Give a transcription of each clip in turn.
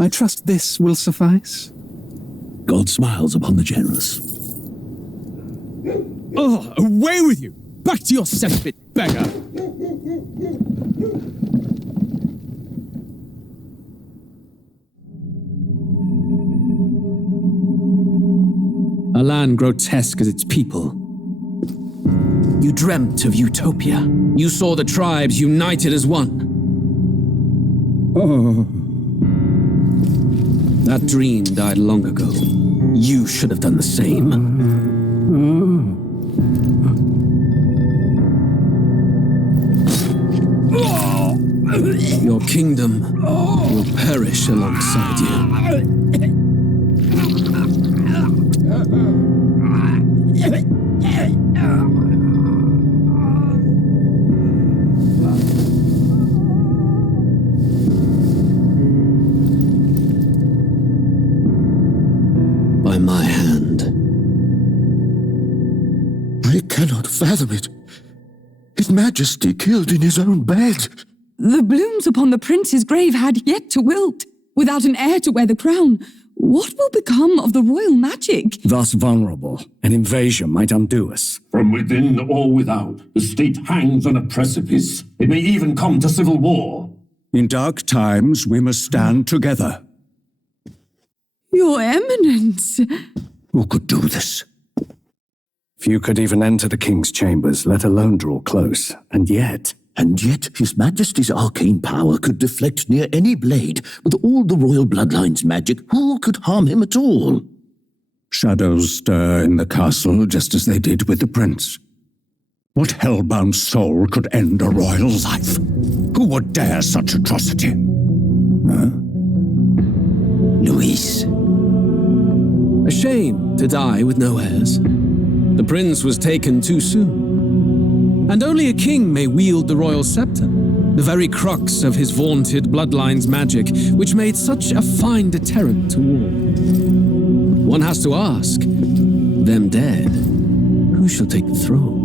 I trust this will suffice. God smiles upon the generous. Oh, away with you! Back to your cesspit, beggar! A land grotesque as its people. You dreamt of utopia. You saw the tribes united as one. Oh. That dream died long ago. You should have done the same. Your kingdom will perish alongside you. By my hand. I cannot fathom it. His Majesty killed in his own bed. The blooms upon the prince's grave had yet to wilt. Without an heir to wear the crown, what will become of the royal magic? Thus vulnerable, an invasion might undo us. From within or without, the state hangs on a precipice. It may even come to civil war. In dark times, we must stand together. Your Eminence! Who could do this? Few could even enter the king's chambers, let alone draw close. And yet His Majesty's arcane power could deflect near any blade. With all the royal bloodline's magic, who could harm him at all? shadows stir in the castle just as they did with the prince. What hellbound soul could end a royal life? Who would dare such atrocity? Huh? Luis. A shame to die with no heirs. The prince was taken too soon. And only a king may wield the royal scepter, the very crux of his vaunted bloodline's magic, which made such a fine deterrent to war. One has to ask, them dead, who shall take the throne?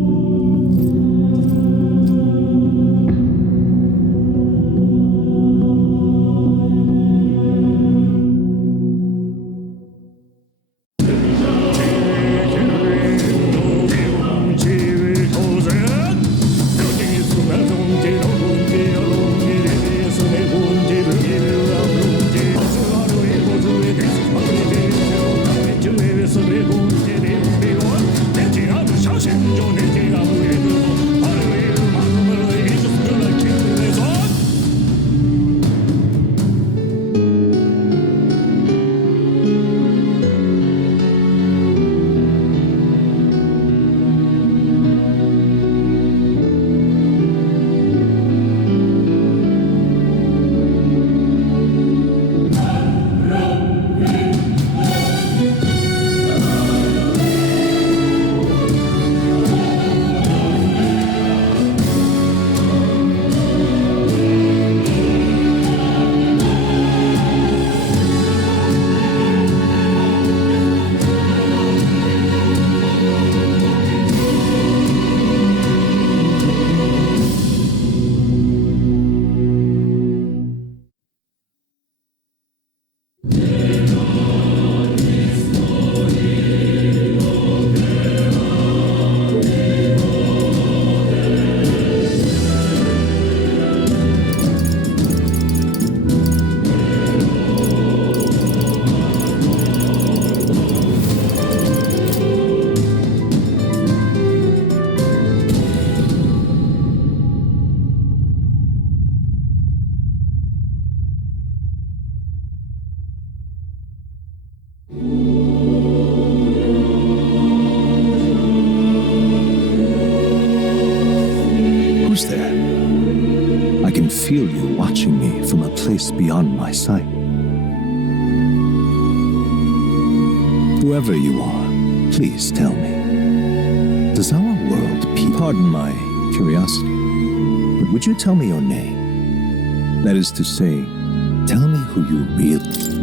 Who's there? I can feel you watching me from a place beyond my sight. Whoever you are, please tell me. Does our world pardon my curiosity, but would you tell me your name? That is to say, tell me who you really...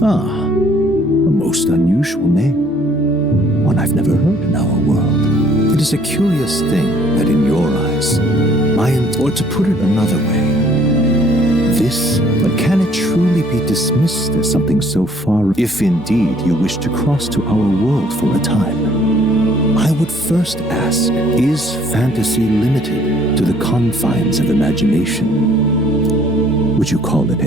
Ah, a most unusual name. One I've never heard in our world. It is a curious thing that in your eyes, or to put it another way, but can it truly be dismissed as something so far, if indeed you wish to cross to our world for a time? I would first ask, is fantasy limited to the confines of imagination? Would you call it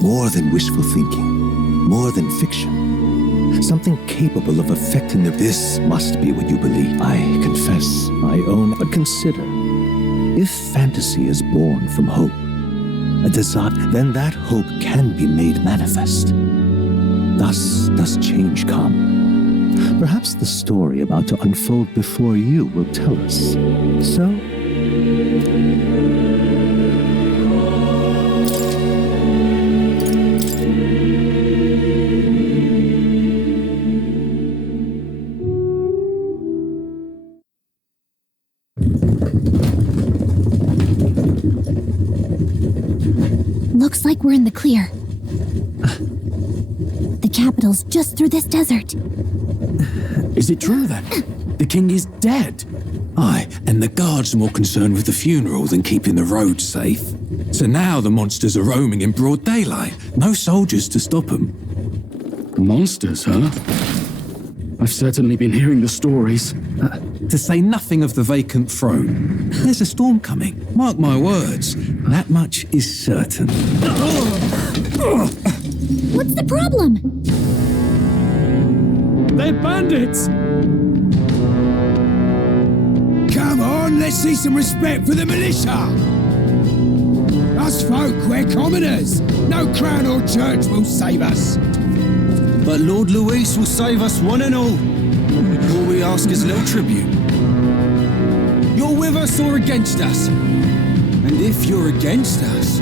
more than wishful thinking, more than fiction? Something capable of affecting this must be what you believe. I confess, I own, but consider, if fantasy is born from hope, a desire, then that hope can be made manifest. Thus does change come. Perhaps the story about to unfold before you will tell us. So, looks like we're in the clear. The capital's just through this desert. Is it true then? The king is dead? Aye, and the guards are more concerned with the funeral than keeping the roads safe. So now the monsters are roaming in broad daylight. No soldiers to stop them. Monsters, huh? I've certainly been hearing the stories. To say nothing of the vacant throne. There's a storm coming. Mark my words. That much is certain. What's the problem? They're bandits! Come on, let's see some respect for the militia! Us folk, we're commoners. No crown or church will save us. But Lord Luis will save us one and all. All we ask is a little tribute. You're with us or against us? And if you're against us...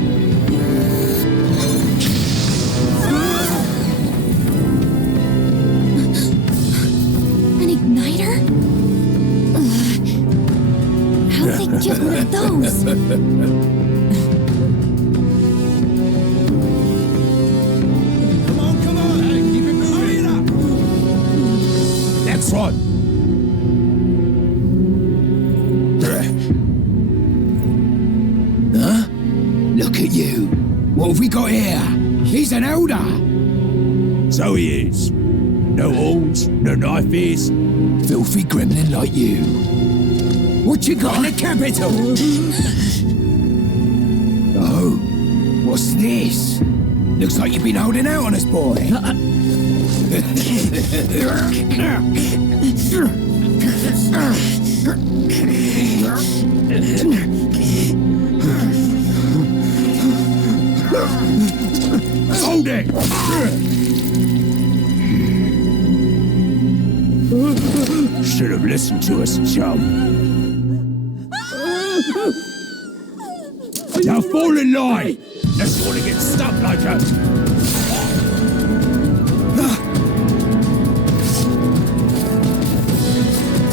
An igniter? Ugh. How'd they get one of those? Run! Huh? Look at you. What have we got here? He's an elder. So he is. No horns, no knife is. Filthy gremlin like you. What you got in the capital? Oh, what's this? Looks like you've been holding out on us, boy. Hold it! Should have listened to us, chum. Now fall in line! Let's want to get stuck like us.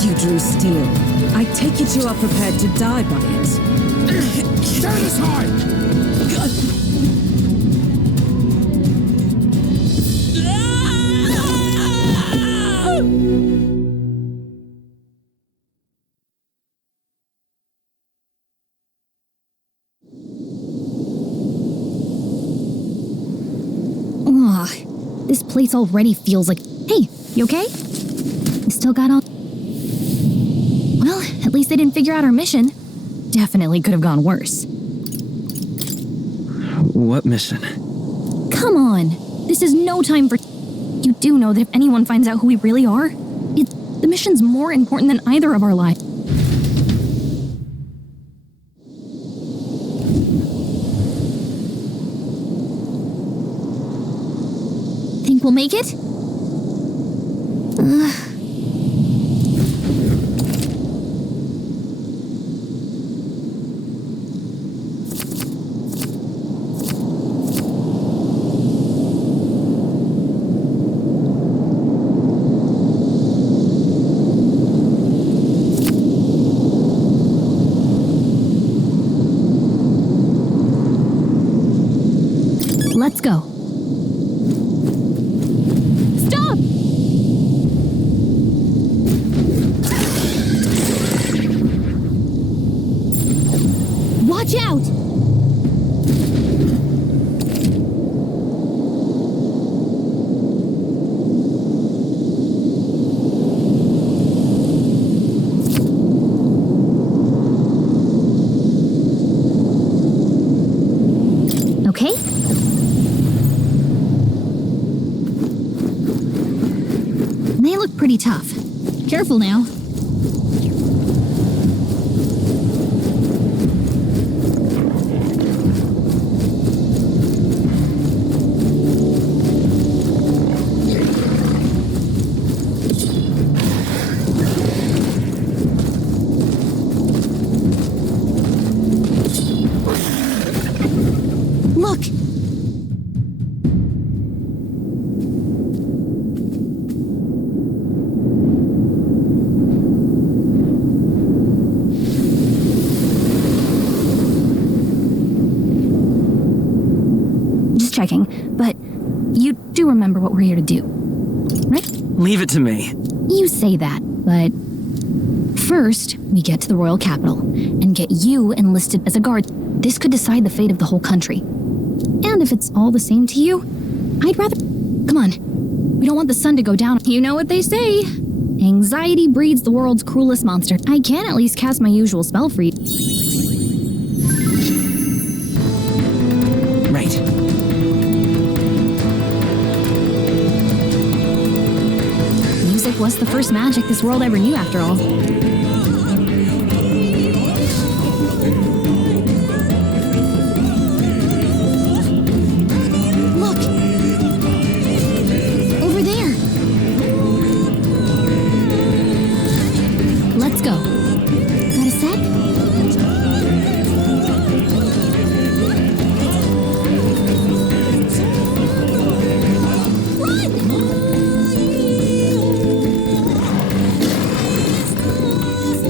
You drew steel. I take it you are prepared to die by it. Stand aside! This place already feels like... Hey, you okay? You still got all... Well, at least they didn't figure out our mission. Definitely could have gone worse. What mission? Come on! This is no time for... You do know that if anyone finds out who we really are, the mission's more important than either of our lives. Think we'll make it? Let's go. Watch out! Okay? They look pretty tough. Careful now. Look! Just checking, but you do remember what we're here to do, right? Leave it to me. You say that, but first, we get to the royal capital and get you enlisted as a guard. This could decide the fate of the whole country. And if it's all the same to you, I'd rather... Come on. We don't want the sun to go down. You know what they say. Anxiety breeds the world's cruelest monster. I can at least cast my usual spell for you. Right. Music was the first magic this world ever knew, after all. Let's go. Got a sec? Run!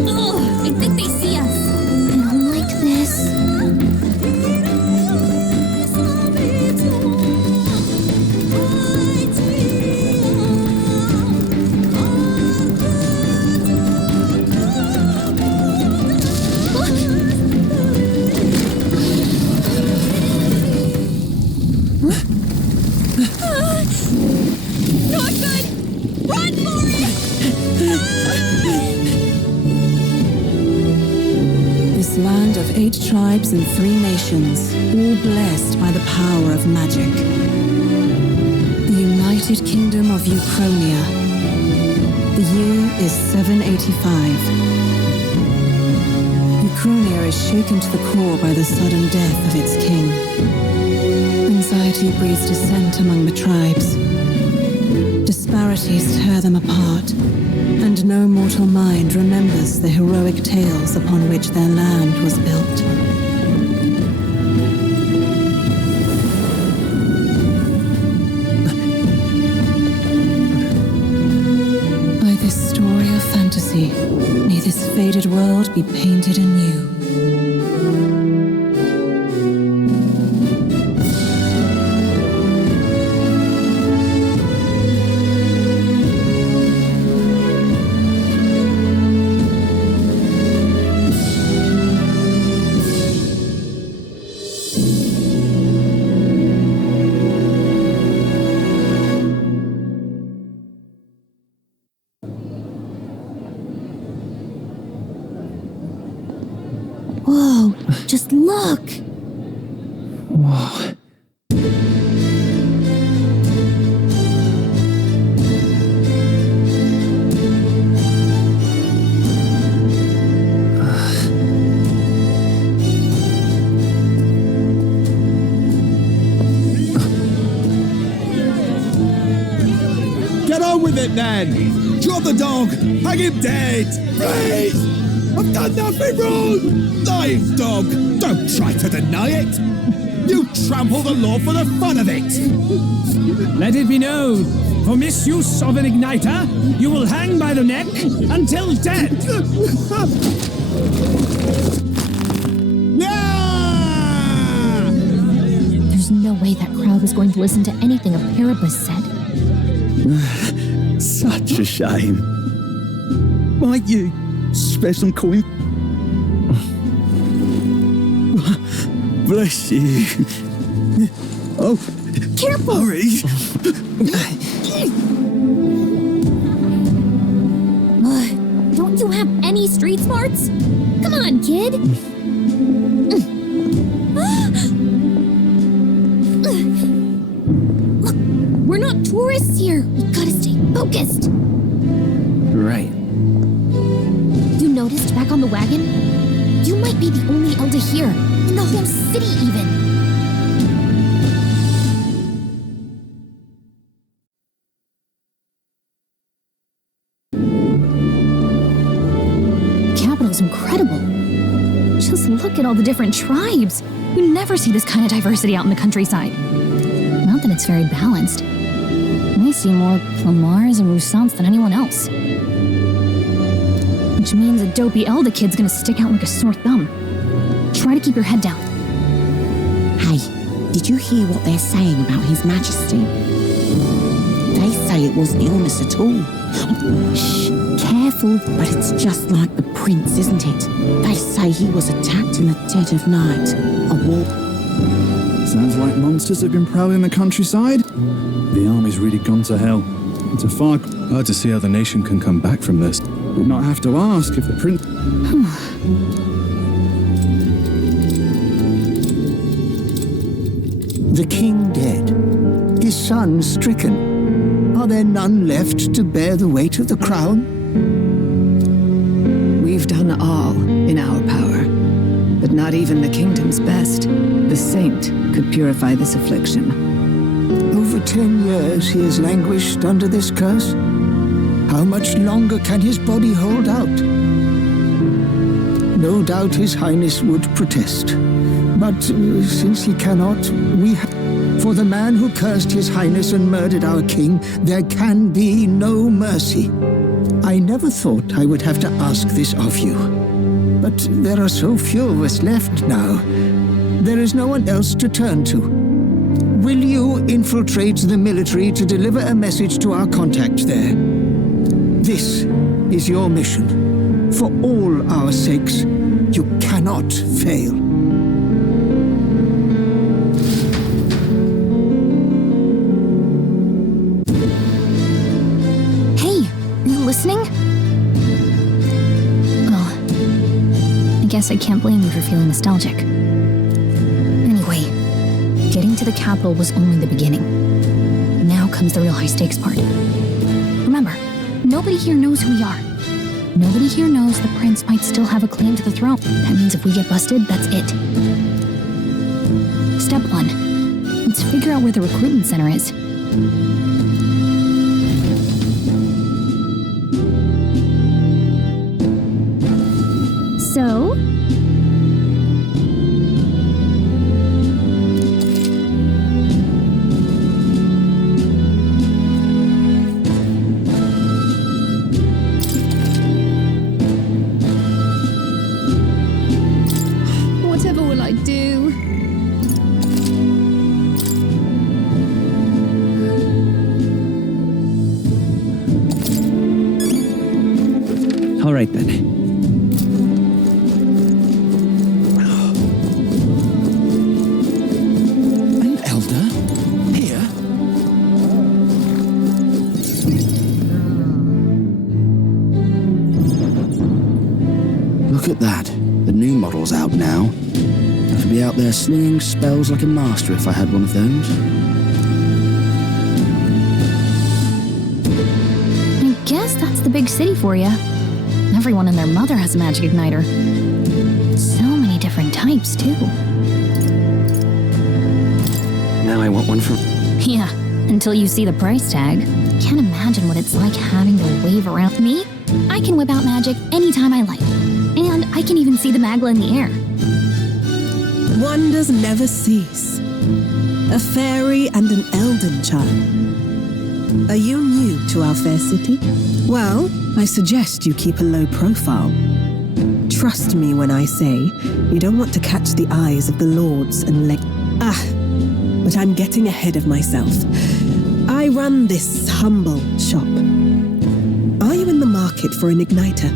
Ugh, I think they see us. I don't like this. Not good! Run for it! This land of 8 tribes and 3 nations, all blessed by the power of magic. The United Kingdom of Uchronia. The year is 785. Uchronia is shaken to the core by the sudden death of its king. Anxiety breeds dissent among the tribes. Disparities tear them apart, and no mortal mind remembers the heroic tales upon which their land was built. By this story of fantasy, may this faded world be painted anew. Whoa, just look! Whoa. Get on with it, then! Drop the dog! Hang him dead! Please! I've done nothing wrong! Lying dog! Don't try to deny it! You trample the law for the fun of it! Let it be known, for misuse of an igniter, you will hang by the neck until dead! Yeah! There's no way that crowd was going to listen to anything a Paribus said. Such a shame. Might you spare some coin? Bless you. Oh, Careful! hurry. Don't you have any street smarts? Come on, kid! Look, we're not tourists here. We gotta stay focused. Right. You noticed back on the wagon? You might be the only Elder here, in the whole city even. Capital's incredible. Just look at all the different tribes. You never see this kind of diversity out in the countryside. Not that it's very balanced. I see more Plamars and Roussants than anyone else. Which means a dopey Elder kid's gonna stick out like a sore thumb. Try to keep your head down. Hey, did you hear what they're saying about His Majesty? They say it wasn't illness at all. Shh, careful. But it's just like the prince, isn't it? They say he was attacked in the dead of night. A war. Sounds like monsters have been prowling the countryside. The army's really gone to hell. It's a far hard to see how the nation can come back from this. We'd not have to ask if the prince... The king dead, his son stricken. Are there none left to bear the weight of the crown? We've done all in our power, but not even the kingdom's best. The saint could purify this affliction. Over 10 years he has languished under this curse. How much longer can his body hold out? No doubt His Highness would protest. But since he cannot, we have... For the man who cursed His Highness and murdered our king, there can be no mercy. I never thought I would have to ask this of you. But there are so few of us left now. There is no one else to turn to. Will you infiltrate the military to deliver a message to our contact there? This is your mission. For all our sakes, you cannot fail. Listening? Well, I guess I can't blame you for feeling nostalgic. Anyway, getting to the capital was only the beginning. Now comes the real high-stakes part. Remember, nobody here knows who we are. Nobody here knows the prince might still have a claim to the throne. That means if we get busted, that's it. Step 1. Let's figure out where the recruitment center is. So? Whatever will I do? All right then. Look at that. The new model's out now. I could be out there slinging spells like a master if I had one of those. I guess that's the big city for you. Everyone and their mother has a magic igniter. So many different types, too. Now I want one from... Yeah, until you see the price tag. Can't imagine what it's like having to wave around. Me? I can whip out magic anytime I like. And I can even see the Magla in the air. Wonders never cease. A fairy and an elden child. Are you new to our fair city? Well, I suggest you keep a low profile. Trust me when I say you don't want to catch the eyes of the lords and but I'm getting ahead of myself. I run this humble shop. Are you in the market for an igniter?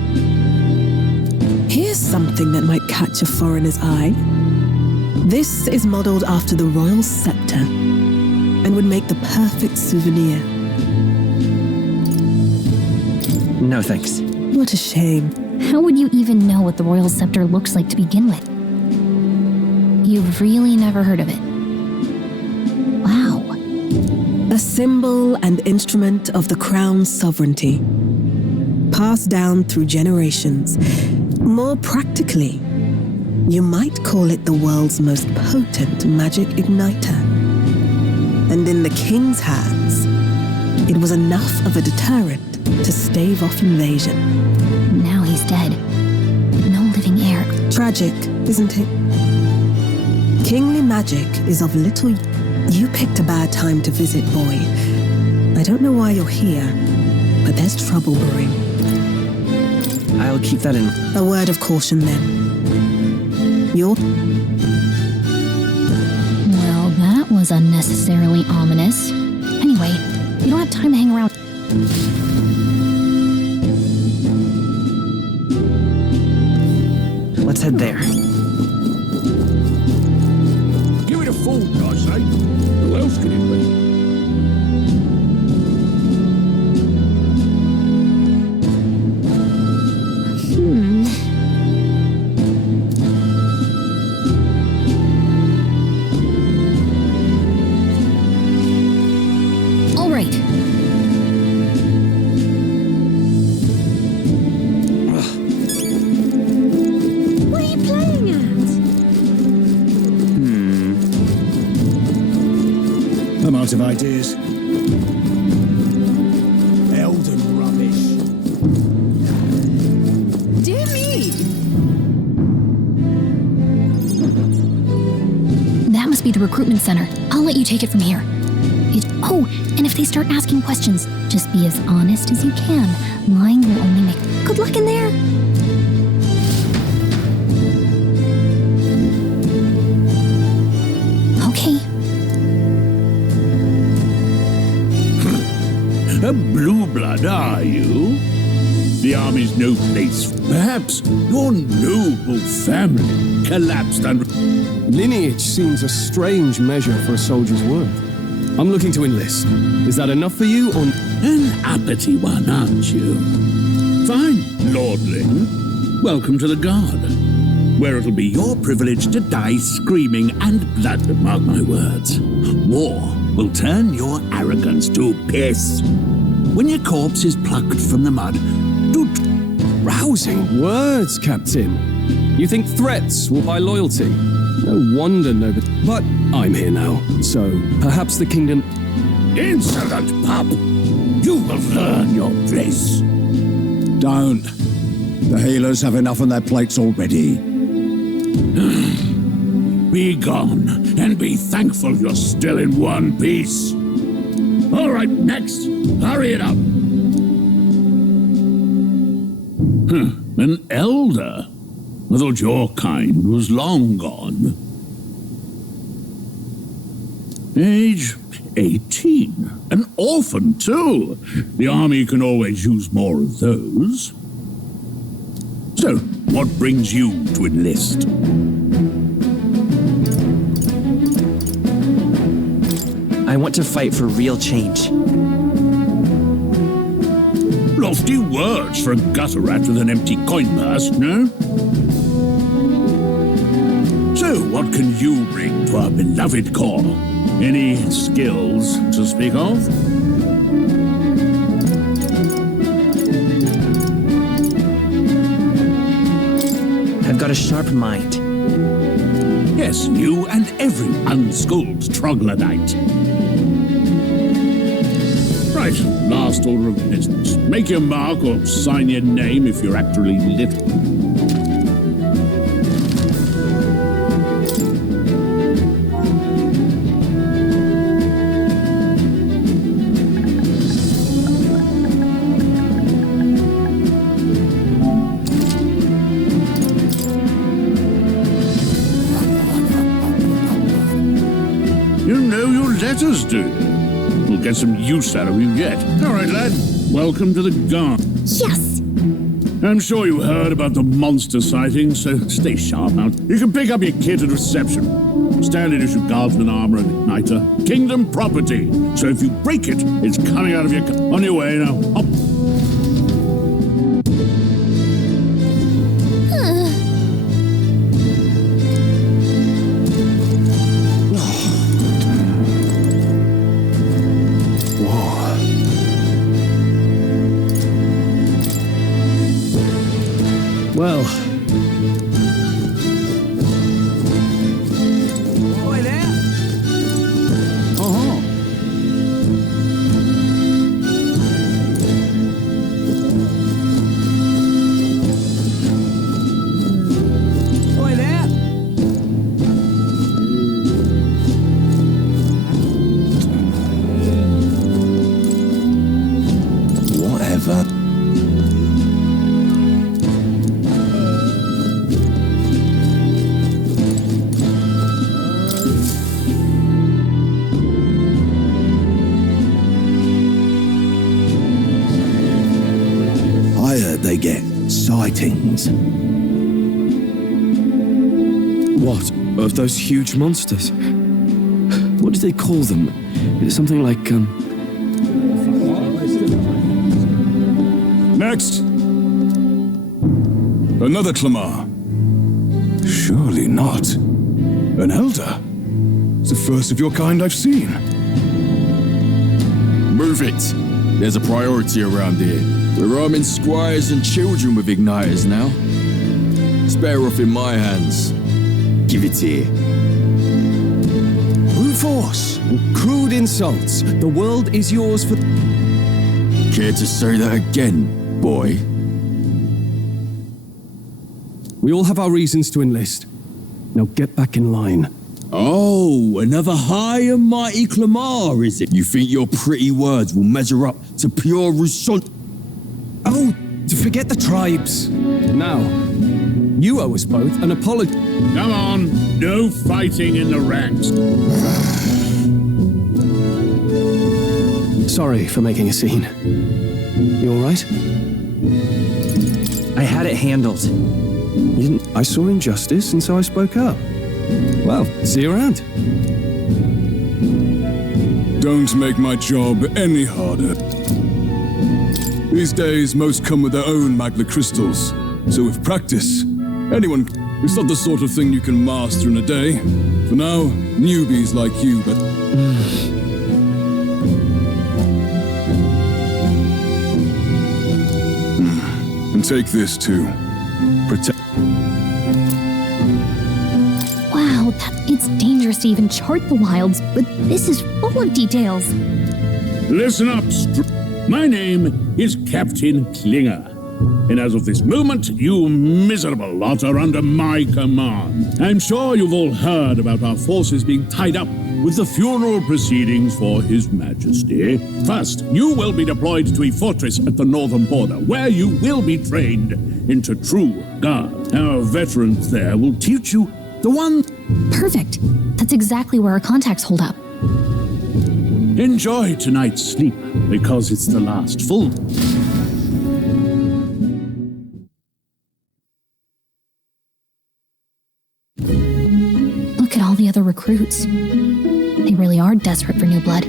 Here's something that might catch a foreigner's eye. This is modeled after the royal scepter and would make the perfect souvenir. No thanks. What a shame. How would you even know what the royal scepter looks like to begin with? You've really never heard of it. Wow. A symbol and instrument of the crown's sovereignty, passed down through generations. More practically, you might call it the world's most potent magic igniter. And in the king's hands, it was enough of a deterrent to stave off invasion. Now he's dead. No living heir. Tragic, isn't it? Kingly magic is of little... You picked a bad time to visit, boy. I don't know why you're here, but there's trouble brewing. I'll keep that in... A word of caution, then. You're... Well, that was unnecessarily ominous. Anyway, you don't have time to hang around. Let's head there. Give it a fold, I say. Who else can it be? All right. What are you playing at? I'm out of ideas. Elden rubbish. Dear me! That must be the recruitment center. I'll let you take it from here. Oh, and if they start asking questions, just be as honest as you can. Lying will only make... Good luck in there! Okay. A blue blood, are you? The army's no place. Perhaps your noble family collapsed under... Lineage seems a strange measure for a soldier's worth. I'm looking to enlist. Is that enough for you, or... An uppity one, aren't you? Fine, lordling. Welcome to the Guard, where it'll be your privilege to die screaming and blood, mark my words. War will turn your arrogance to piss. When your corpse is plucked from the mud, Rousing words, Captain. You think threats will buy loyalty? No wonder nobody... But I'm here now, so perhaps the kingdom... Insolent pup! You will learn your place. Don't. The healers have enough on their plates already. Be gone, and be thankful you're still in one piece. All right, next. Hurry it up. An elder? I thought your kind was long gone. Age 18. An orphan, too. The army can always use more of those. So, what brings you to enlist? I want to fight for real change. Lofty words for a gutter rat with an empty coin purse, no? So, what can you bring to our beloved corps? Any skills to speak of? I've got a sharp mind. Yes, you and every unschooled troglodyte. Right, last order of business. Make your mark or sign your name if you're actually lit. You know your letters, do you? We'll get some use out of you yet. All right, lad. Welcome to the Guard. Yes! I'm sure you heard about the monster sighting, so stay sharp out. You can pick up your kit at reception. Standard issue guardsman armor and igniter. Kingdom property. So if you break it, it's coming out of your... On your way now. Hop. Well... Boy there! Uh-huh. Boy there! Whatever. They get sightings. What? Of those huge monsters? What do they call them? Is it something like, Next! Another Clamar. Surely not. An elder. It's the first of your kind I've seen. Move it! There's a priority around here. We're arming squires and children with igniters now. It's better off in my hands. Give it here. Brute force! Crude insults. The world is yours for... Care to say that again, boy? We all have our reasons to enlist. Now get back in line. Oh, another high and mighty Clamar, is it? You think your pretty words will measure up to pure Rousson? Oh, forget the tribes. Now, you owe us both an apology. Come on, no fighting in the ranks. Sorry for making a scene. You all right? I had it handled. You didn't... I saw injustice, and so I spoke up. Well, see you around. Don't make my job any harder. These days, most come with their own Magna Crystals. So with practice, anyone... It's not the sort of thing you can master in a day. For now, newbies like you, but... And take this, too. Protect... Wow, it's dangerous to even chart the wilds, but this is full of details. Listen up, my name is Captain Klinger. And as of this moment, you miserable lot are under my command. I'm sure you've all heard about our forces being tied up with the funeral proceedings for His Majesty. First, you will be deployed to a fortress at the northern border, where you will be trained into true guard. Our veterans there will teach you the one... Perfect. That's exactly where our contacts hold up. Enjoy tonight's sleep, because it's the last full... Look at all the other recruits. They really are desperate for new blood.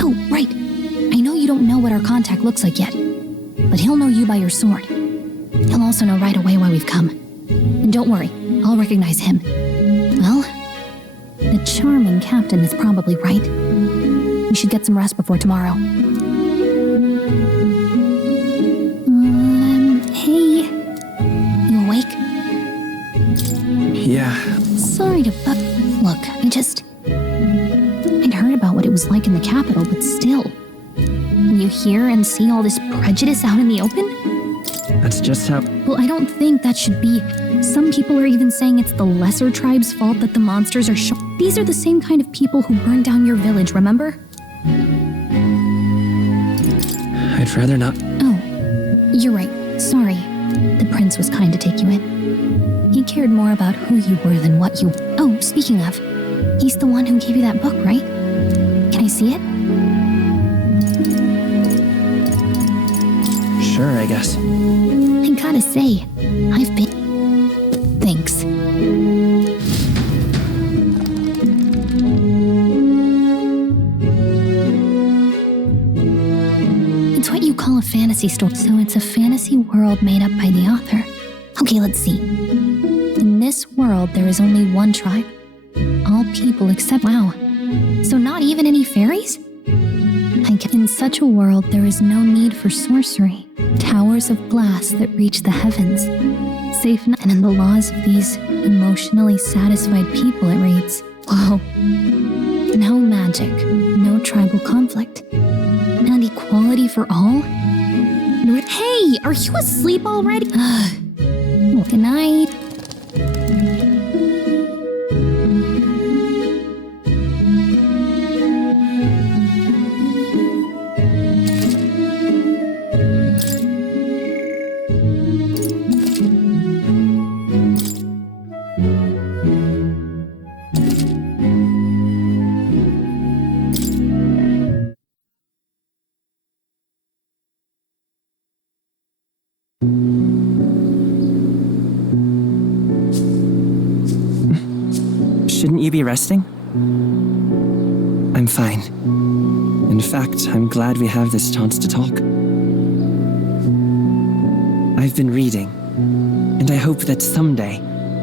Oh, right. I know you don't know what our contact looks like yet, but he'll know you by your sword. He'll also know right away why we've come. And don't worry, I'll recognize him. Well, the charming captain is probably right. We should get some rest before tomorrow. Hey. You awake? Yeah. Sorry to Look, I'd heard about what it was like in the capital, but still. You hear and see all this prejudice out in the open? That's just how... Well, I don't think that should be. Some people are even saying it's the lesser tribe's fault that the monsters are These are the same kind of people who burned down your village, remember? I'd rather not... Oh, you're right. Sorry. The prince was kind to take you in. He cared more about who you were than what you... Oh, speaking of, he's the one who gave you that book, right? Can I see it? Sure, I guess. I gotta say, I've been... Thanks. It's what you call a fantasy story, so it's a fantasy world made up by the author. Okay, let's see. In this world, there is only one tribe. All people except... Wow. So not even any fairies? In such a world, there is no need for sorcery. Towers of glass that reach the heavens. Safe and in the laws of these emotionally satisfied people, it reads, whoa. No magic, no tribal conflict, and equality for all? Hey, are you asleep already? Good night. Shouldn't you be resting? I'm fine. In fact, I'm glad we have this chance to talk. I've been reading, and I hope that someday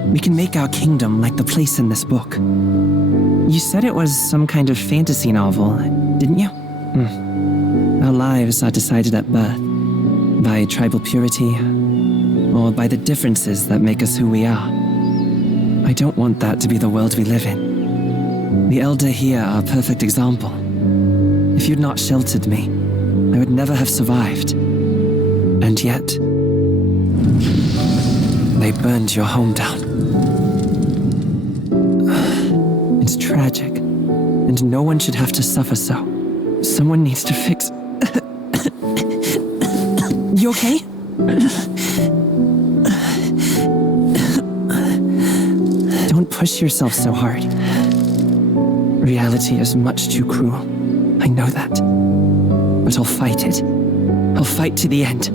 we can make our kingdom like the place in this book. You said it was some kind of fantasy novel, didn't you? Our lives are decided at birth, by tribal purity, or by the differences that make us who we are. I don't want that to be the world we live in. The Elder here are a perfect example. If you'd not sheltered me, I would never have survived. And yet, they burned your home down. It's tragic, and no one should have to suffer so. Someone needs to fix... You okay? Don't push yourself so hard. Reality is much too cruel. I know that. But I'll fight it. I'll fight to the end.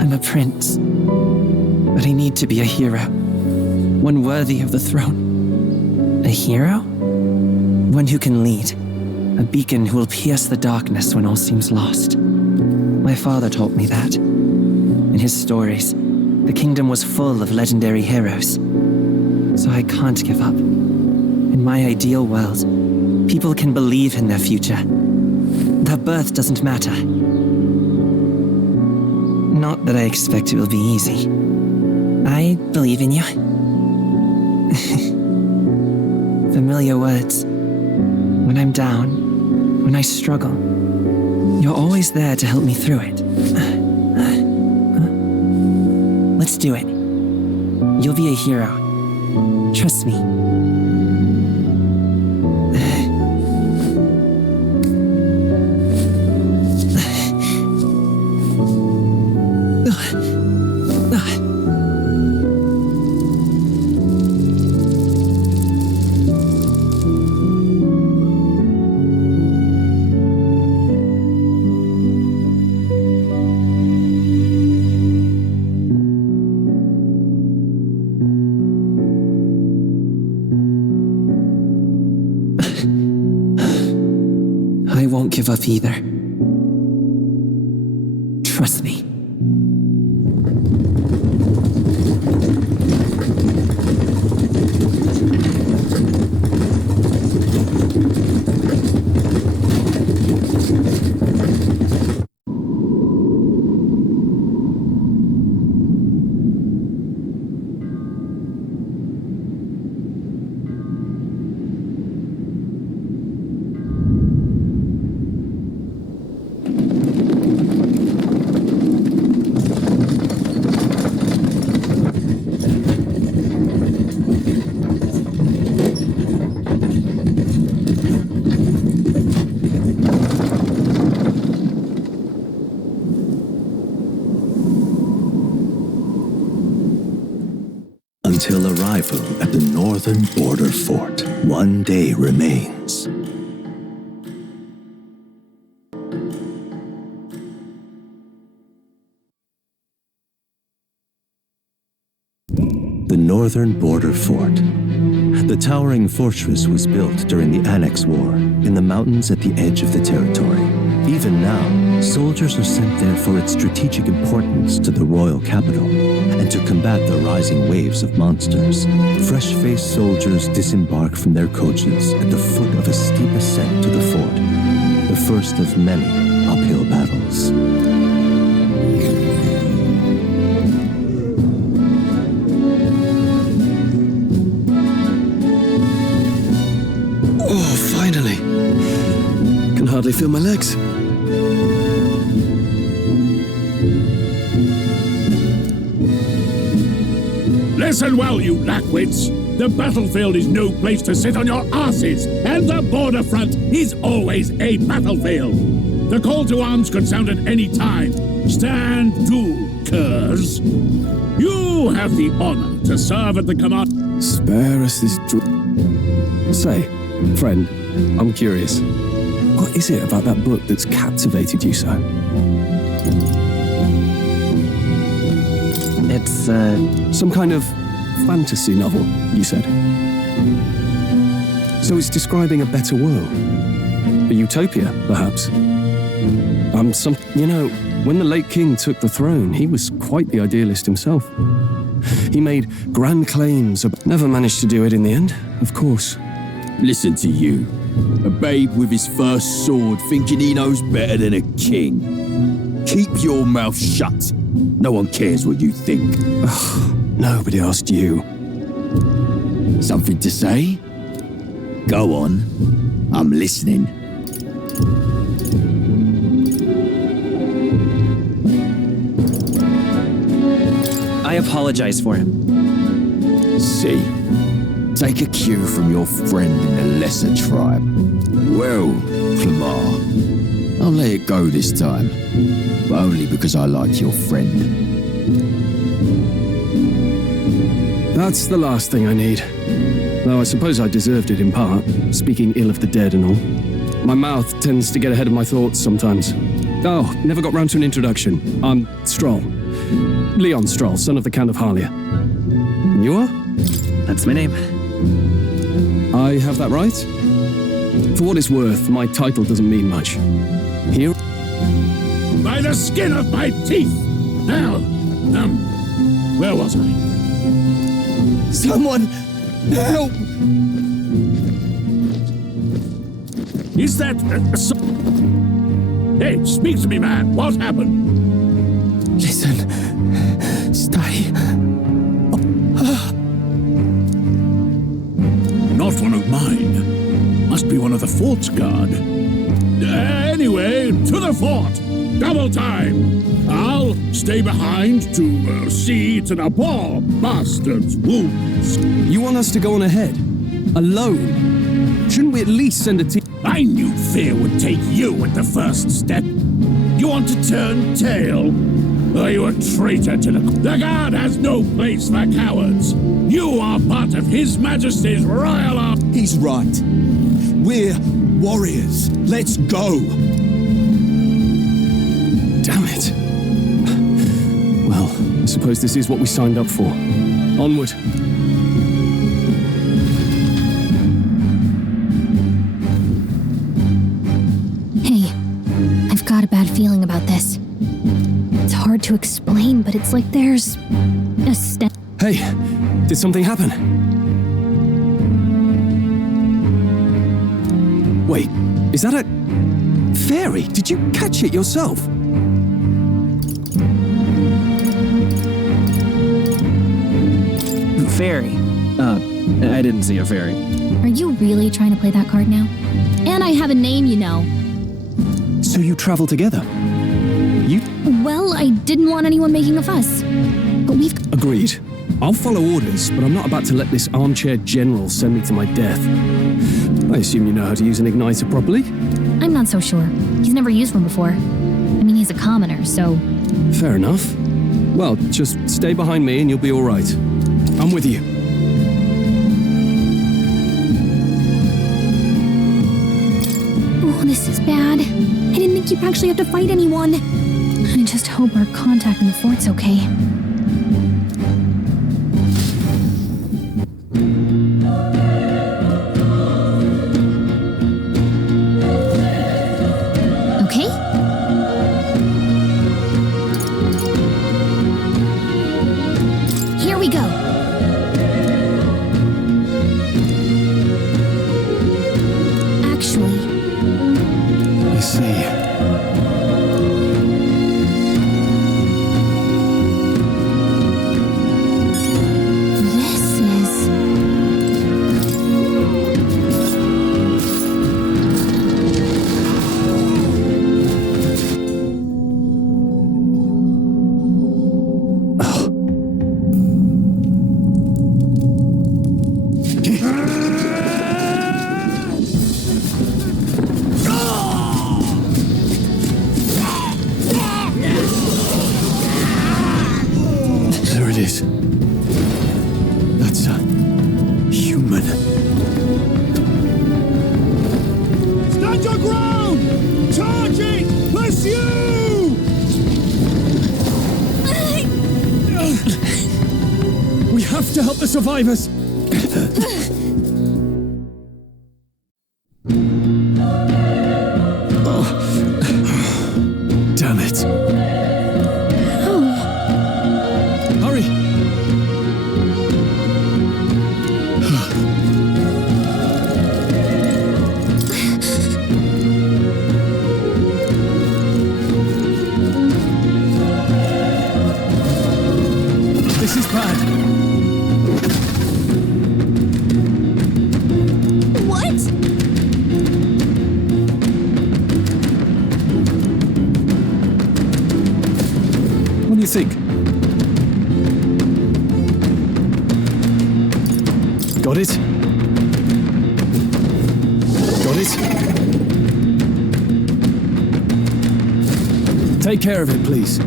I'm a prince. But I need to be a hero. One worthy of the throne. A hero? One who can lead. A beacon who will pierce the darkness when all seems lost. My father taught me that. In his stories, the kingdom was full of legendary heroes. So I can't give up. In my ideal world, people can believe in their future. Their birth doesn't matter. Not that I expect it will be easy. I believe in you. Familiar words. When I'm down, when I struggle, you're always there to help me through it. Let's do it. You'll be a hero. Trust me. I won't give up either. Trust me. Until arrival at the northern border fort, one day remains. northern border fort. The towering fortress was built during the Annex War in the mountains at the edge of the territory. Even now, soldiers are sent there for its strategic importance to the royal capital and to combat the rising waves of monsters. Fresh-faced soldiers disembark from their coaches at the foot of a steep ascent to the fort, the first of many uphill battles. Oh, finally. Can hardly feel my legs. Listen well, you lackwits. The battlefield is no place to sit on your asses, and the border front is always a battlefield. The call to arms could sound at any time. Stand to, curs. You have the honor to serve at the command. Spare us this Say, friend, I'm curious. What is it about that book that's captivated you so? It's, some kind of fantasy novel, you said. So it's describing a better world. A utopia, perhaps. You know, when the late king took the throne, he was quite the idealist himself. He made grand claims, never managed to do it in the end, of course. Listen to you. A babe with his first sword thinking he knows better than a king. Keep your mouth shut. No one cares what you think. Nobody asked you. Something to say? Go on. I'm listening. I apologize for him. See? Take a cue from your friend in the lesser tribe. Well, Clamar, I'll let it go this time. But only because I like your friend. That's the last thing I need. Though I suppose I deserved it in part, speaking ill of the dead and all. My mouth tends to get ahead of my thoughts sometimes. Oh, never got round to an introduction. I'm Stroll. Leon Stroll, son of the Count of Harlia. And you are? That's my name. I have that right? For what it's worth, my title doesn't mean much. Here? By the skin of my teeth! Now, where was I? Someone help! Is that Hey, speak to me, man. What happened? Listen. Stay. Not one of mine. Must be one of the fort's guard. Anyway, to the fort. Double time. I'll stay behind to see to the poor bastard's wounds. You want us to go on ahead? Alone? Shouldn't we at least send a team? I knew fear would take you at the first step. You want to turn tail? Are you a traitor to the guard has no place for cowards. You are part of His Majesty's royal army. He's right. We're warriors. Let's go. Damn it. Well, I suppose this is what we signed up for. Onward. Hey, I've got a bad feeling about this. It's hard to explain, but it's like there's a step. Hey, did something happen? Wait, is that a fairy? Did you catch it yourself? Fairy. I didn't see a fairy. Are you really trying to play that card now? And I have a name, you know. So you travel together? You? Well, I didn't want anyone making a fuss. But we've... Agreed. I'll follow orders, but I'm not about to let this armchair general send me to my death. I assume you know how to use an igniter properly? I'm not so sure. He's never used one before. I mean, he's a commoner, so... Fair enough. Well, just stay behind me and you'll be all right. I'm with you. Oh, this is bad. I didn't think you'd actually have to fight anyone. I just hope our contact in the fort's okay. see. There it is. That's a human. Stand your ground! Charging! Pursue! We have to help the survivors. Damn it. Hurry! This is bad. What? What do you think? Got it? Got it? Take care of it, please.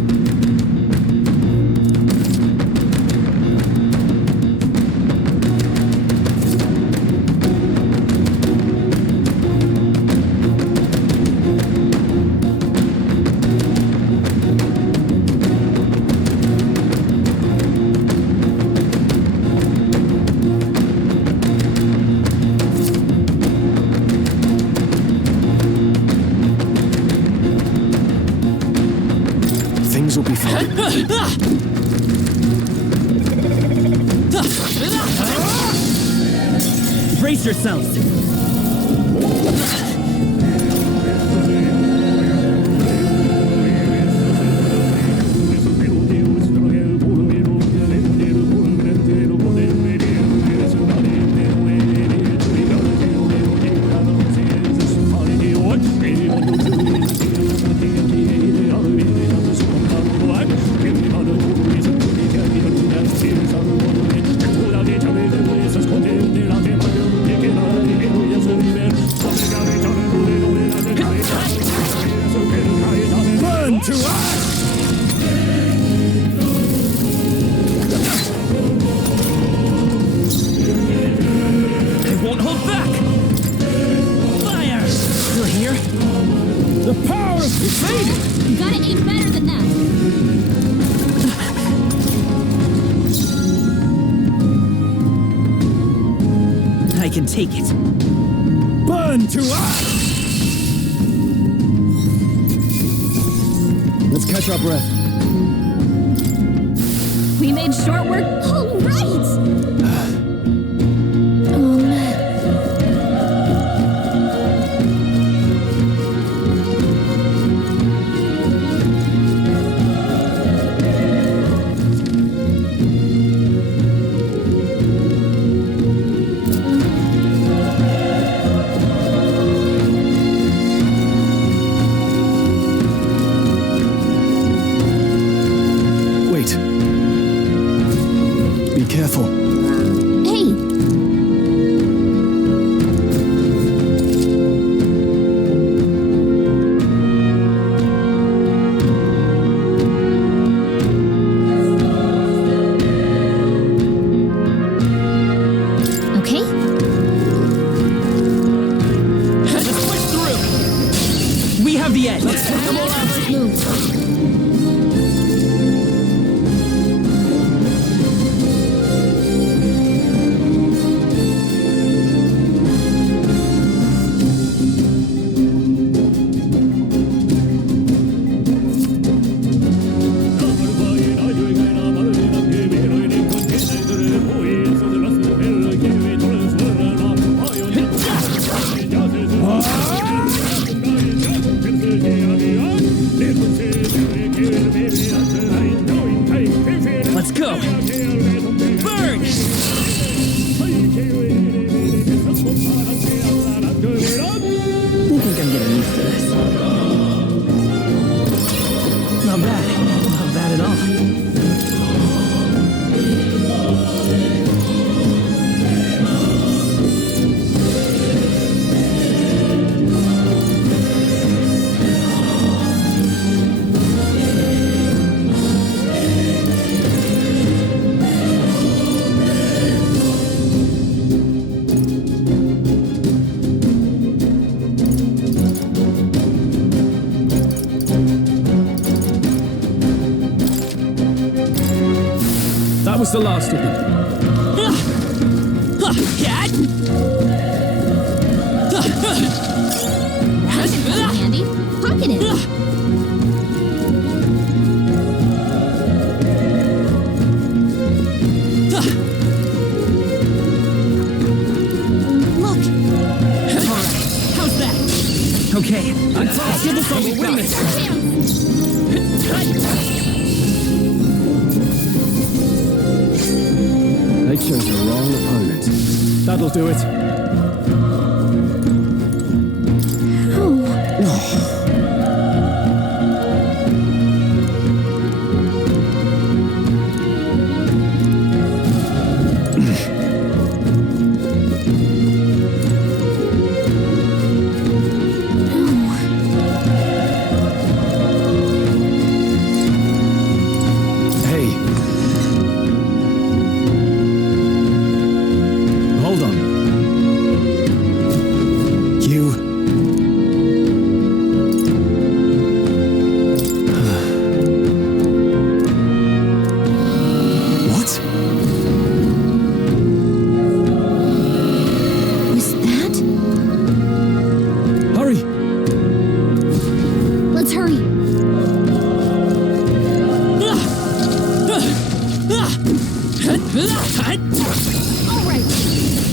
Things will be fine. Brace yourselves! Burn to ash! I won't hold back! Fire! You're here? The power of fading! You gotta aim better than that. I can take it. Burn to ash! Let's catch our breath. We made short work. All right! Wait. Be careful. Hey! Okay? Let's push through! We have the edge! Let's take them all out! Move. was the last of them. Handy. Pocket it. Look! How's that? Okay, let's give us all we got. They chose the wrong opponent. That'll do it.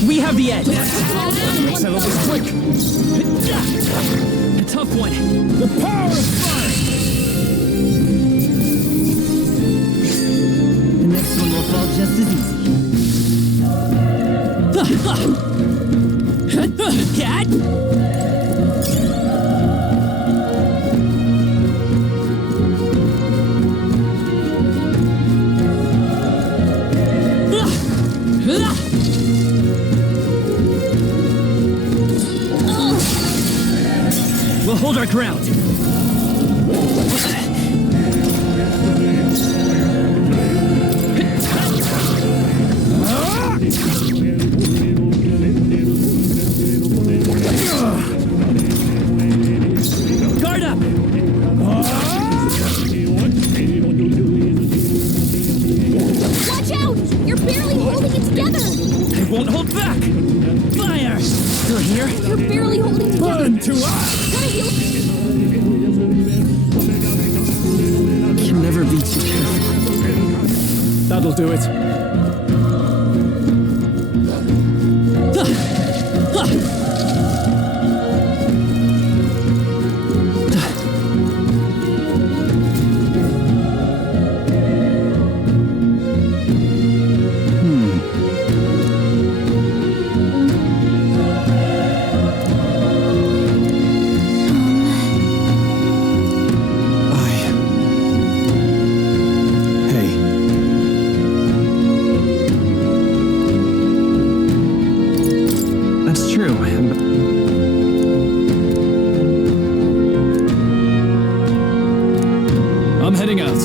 We have the edge. Let's settle this quick. A tough one. The power of fire. The next one will fall just as easy. Cat. We'll hold our ground. Guard up! Watch out! You're barely holding it together! I won't hold back! Fire! Still here? You're barely holding together! Burn to us! Can never be too careful. That'll do it. That's true. I'm heading out.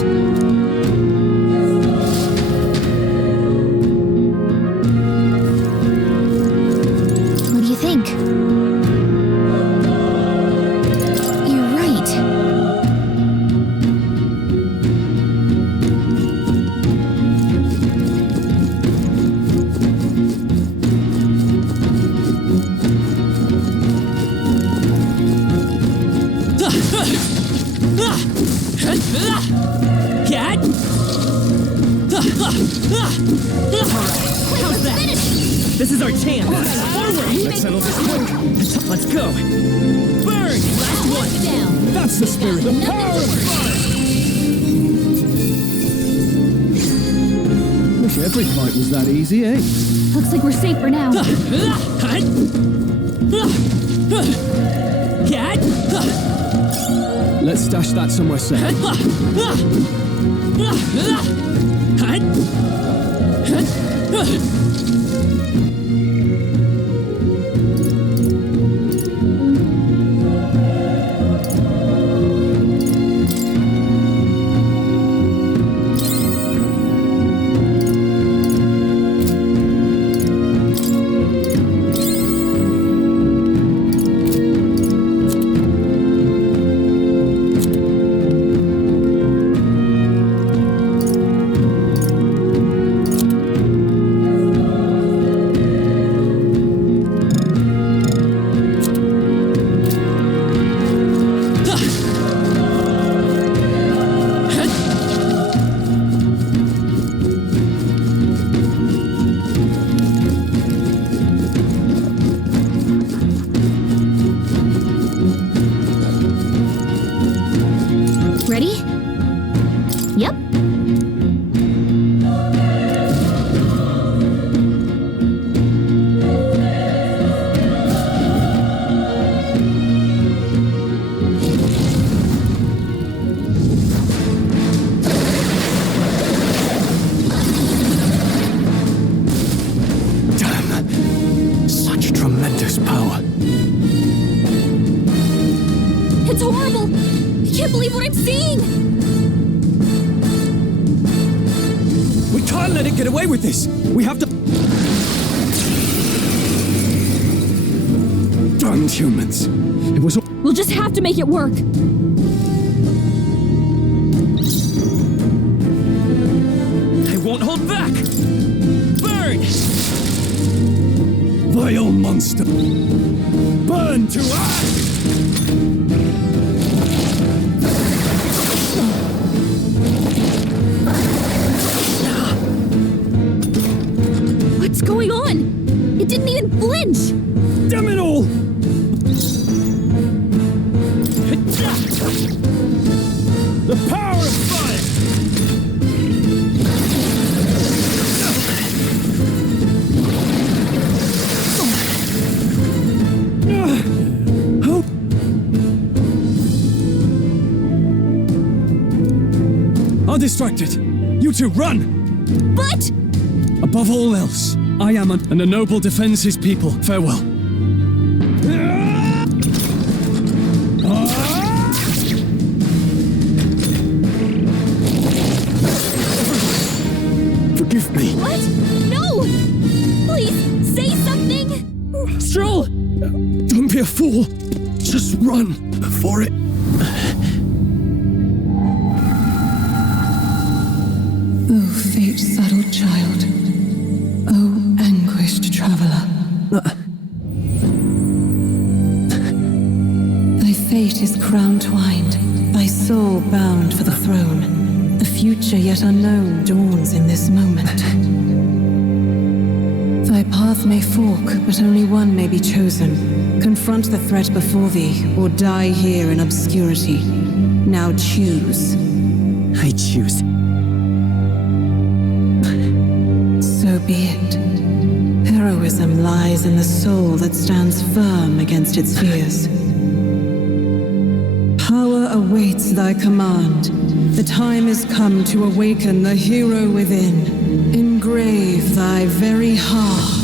What do you think? You're right. Cat? How's that? This is our chance. Forward! Let's settle this quick. Let's go. Burn! Last one. That's the spirit. The power of fire! Wish every fight was that easy, eh? Looks like we're safe for now. Cat? Let's stash that somewhere safe. Ready? Yep. Damn. Such tremendous power. It's horrible! I can't believe what I'm seeing! We can't let it get away with this! We have to... Damned humans. It was all... We'll just have to make it work. They won't hold back! Burn! Vile monster. Burn to ash! What's going on? It didn't even flinch! Damn it all! The power of fire! I'll distract it. You two, run! But... Above all else, I am and a noble defends his people. Farewell. Forgive me. What? No! Please, say something! Stroll! Don't be a fool. Just run for it. Oh, fate subtle child. Oh, anguished traveler. Thy fate is crown-twined, thy soul bound for the throne. The future yet unknown dawns in this moment. Thy path may fork, but only one may be chosen. Confront the threat before thee, or die here in obscurity. Now choose. I choose. So be it. Heroism lies in the soul that stands firm against its fears. Power awaits thy command. The time is come to awaken the hero within. Engrave thy very heart.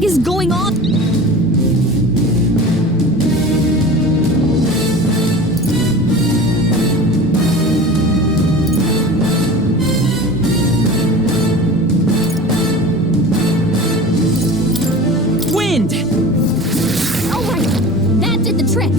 Is going on? Wind! All right, that did the trick.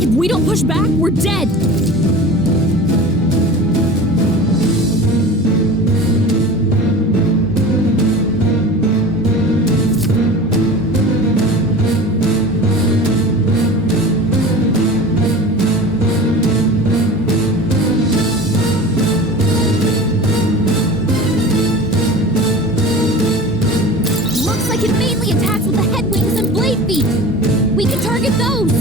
If we don't push back, we're dead! Looks like it mainly attacks with the head wings and blade feet! We can target those!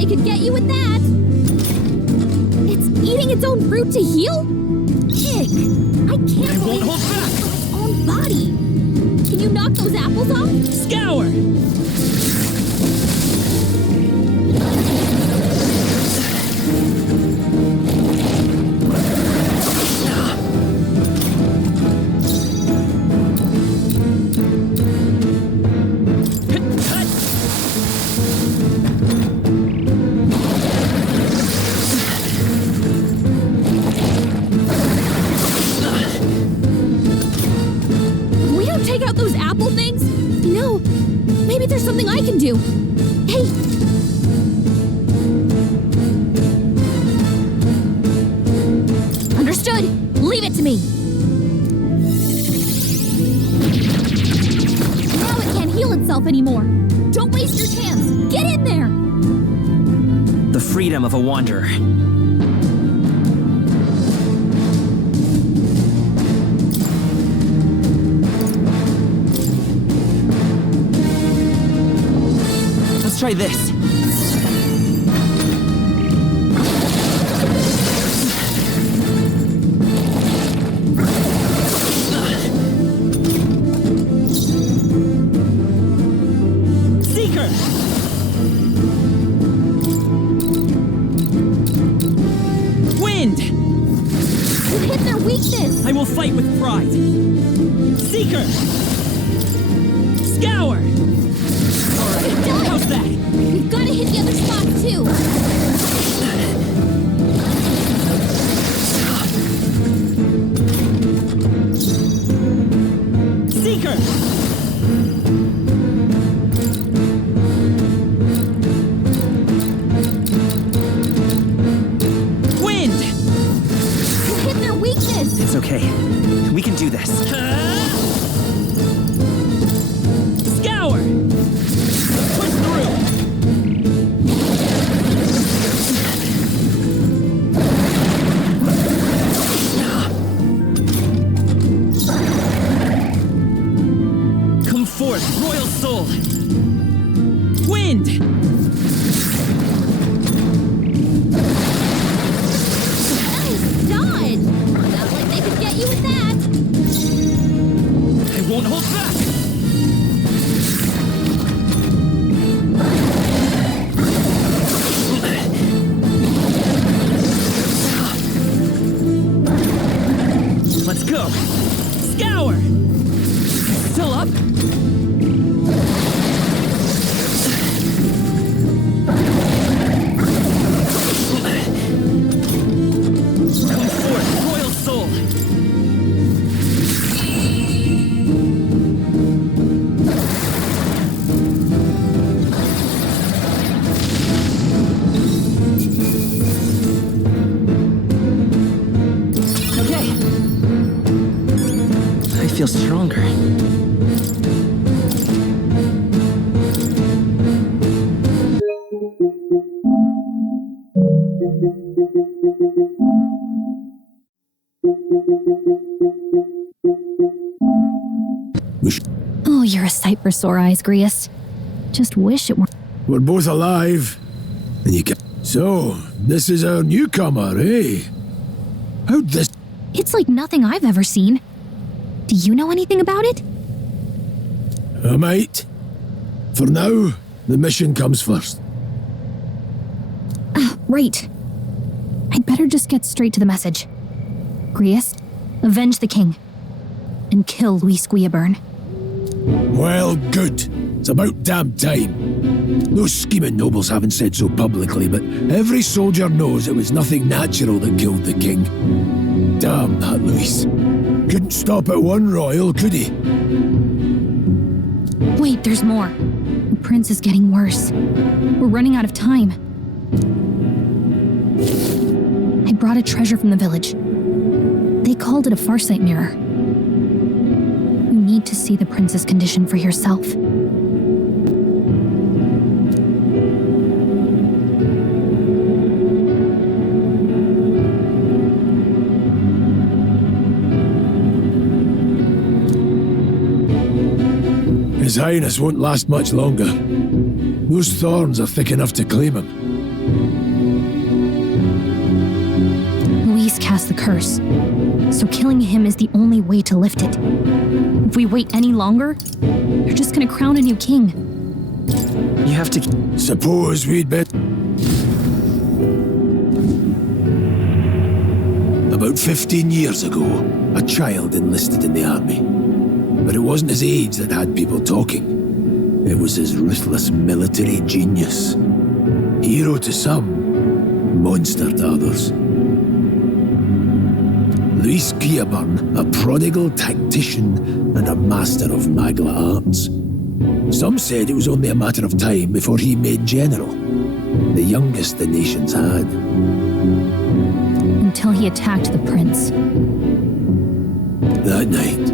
they could get you with that. It's eating its own fruit to heal? Ick. I can't believe hold back from its own body. Can you knock those apples off? Scour! We don't take out those apple things? No. Maybe there's something I can do. Hey! Understood. Leave it to me. Now it can't heal itself anymore. Don't waste your chance. Get in there! The freedom of a wanderer. Let's try this. Seeker! Wind! You hit their weakness! I will fight with pride. Seeker! Scour! How's that? We've got to hit the other spots too. Seeker! Wind! You hit their weakness! It's okay. We can do this. Scour! Push through! Come forth, royal soul! Wind! Nice dodge! Not like they could get you with that. I won't hold back! Let's go! Scour! Still up? Come forth, royal soul! Okay. I feel stronger. Oh, you're a sight for sore eyes, Grius. Just wish it were. We're both alive. And you can. So, this is our newcomer, eh? How'd this. It's like nothing I've ever seen. Do you know anything about it? I might. For now, the mission comes first. Right. I'd better just get straight to the message. Grius, avenge the king. And kill Luis Guillaburn. Well, good. It's about damn time. Those scheming nobles haven't said so publicly, but every soldier knows it was nothing natural that killed the king. Damn that Luis. Couldn't stop at one royal, could he? Wait, there's more. The prince is getting worse. We're running out of time. I brought a treasure from the village. They called it a farsight mirror. You need to see the prince's condition for yourself. His Highness won't last much longer. Those thorns are thick enough to claim him. Luis cast the curse, so killing him is the only way to lift it. If we wait any longer, they're just gonna crown a new king. You have to... Suppose we'd bet. About 15 years ago, a child enlisted in the army. But it wasn't his age that had people talking. It was his ruthless military genius. Hero to some, monster to others. Luis Guillaburn, a prodigal tactician and a master of Magla arts. Some said it was only a matter of time before he made general, the youngest the nations had. Until he attacked the prince. That night,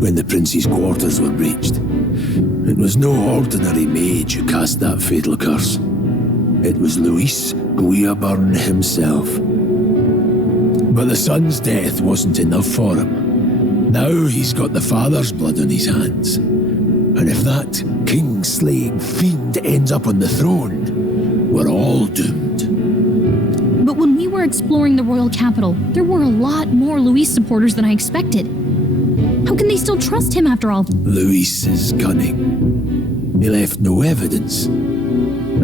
when the prince's quarters were breached, it was no ordinary mage who cast that fatal curse. It was Luis Guillaburn himself. But the son's death wasn't enough for him. Now he's got the father's blood on his hands. And if that king-slaying fiend ends up on the throne, we're all doomed. But when we were exploring the royal capital, there were a lot more Luis supporters than I expected. How can they still trust him after all? Luis is cunning. He left no evidence.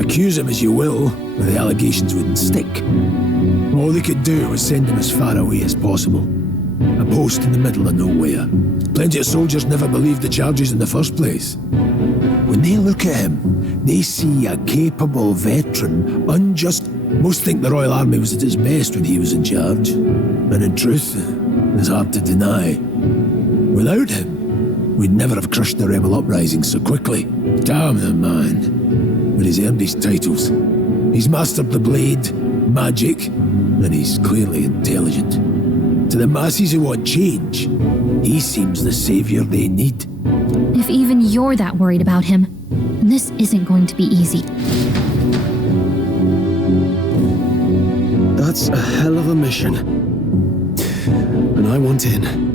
Accuse him as you will, the allegations wouldn't stick. All they could do was send him as far away as possible. A post in the middle of nowhere. Plenty of soldiers never believed the charges in the first place. When they look at him, they see a capable veteran, unjust. Most think the Royal Army was at its best when he was in charge. And in truth, it's hard to deny. Without him, we'd never have crushed the rebel uprising so quickly. Damn the man. But he's earned his titles. He's mastered the blade, magic, and he's clearly intelligent. To the masses who want change, he seems the savior they need. If even you're that worried about him, this isn't going to be easy. That's a hell of a mission. And I want in.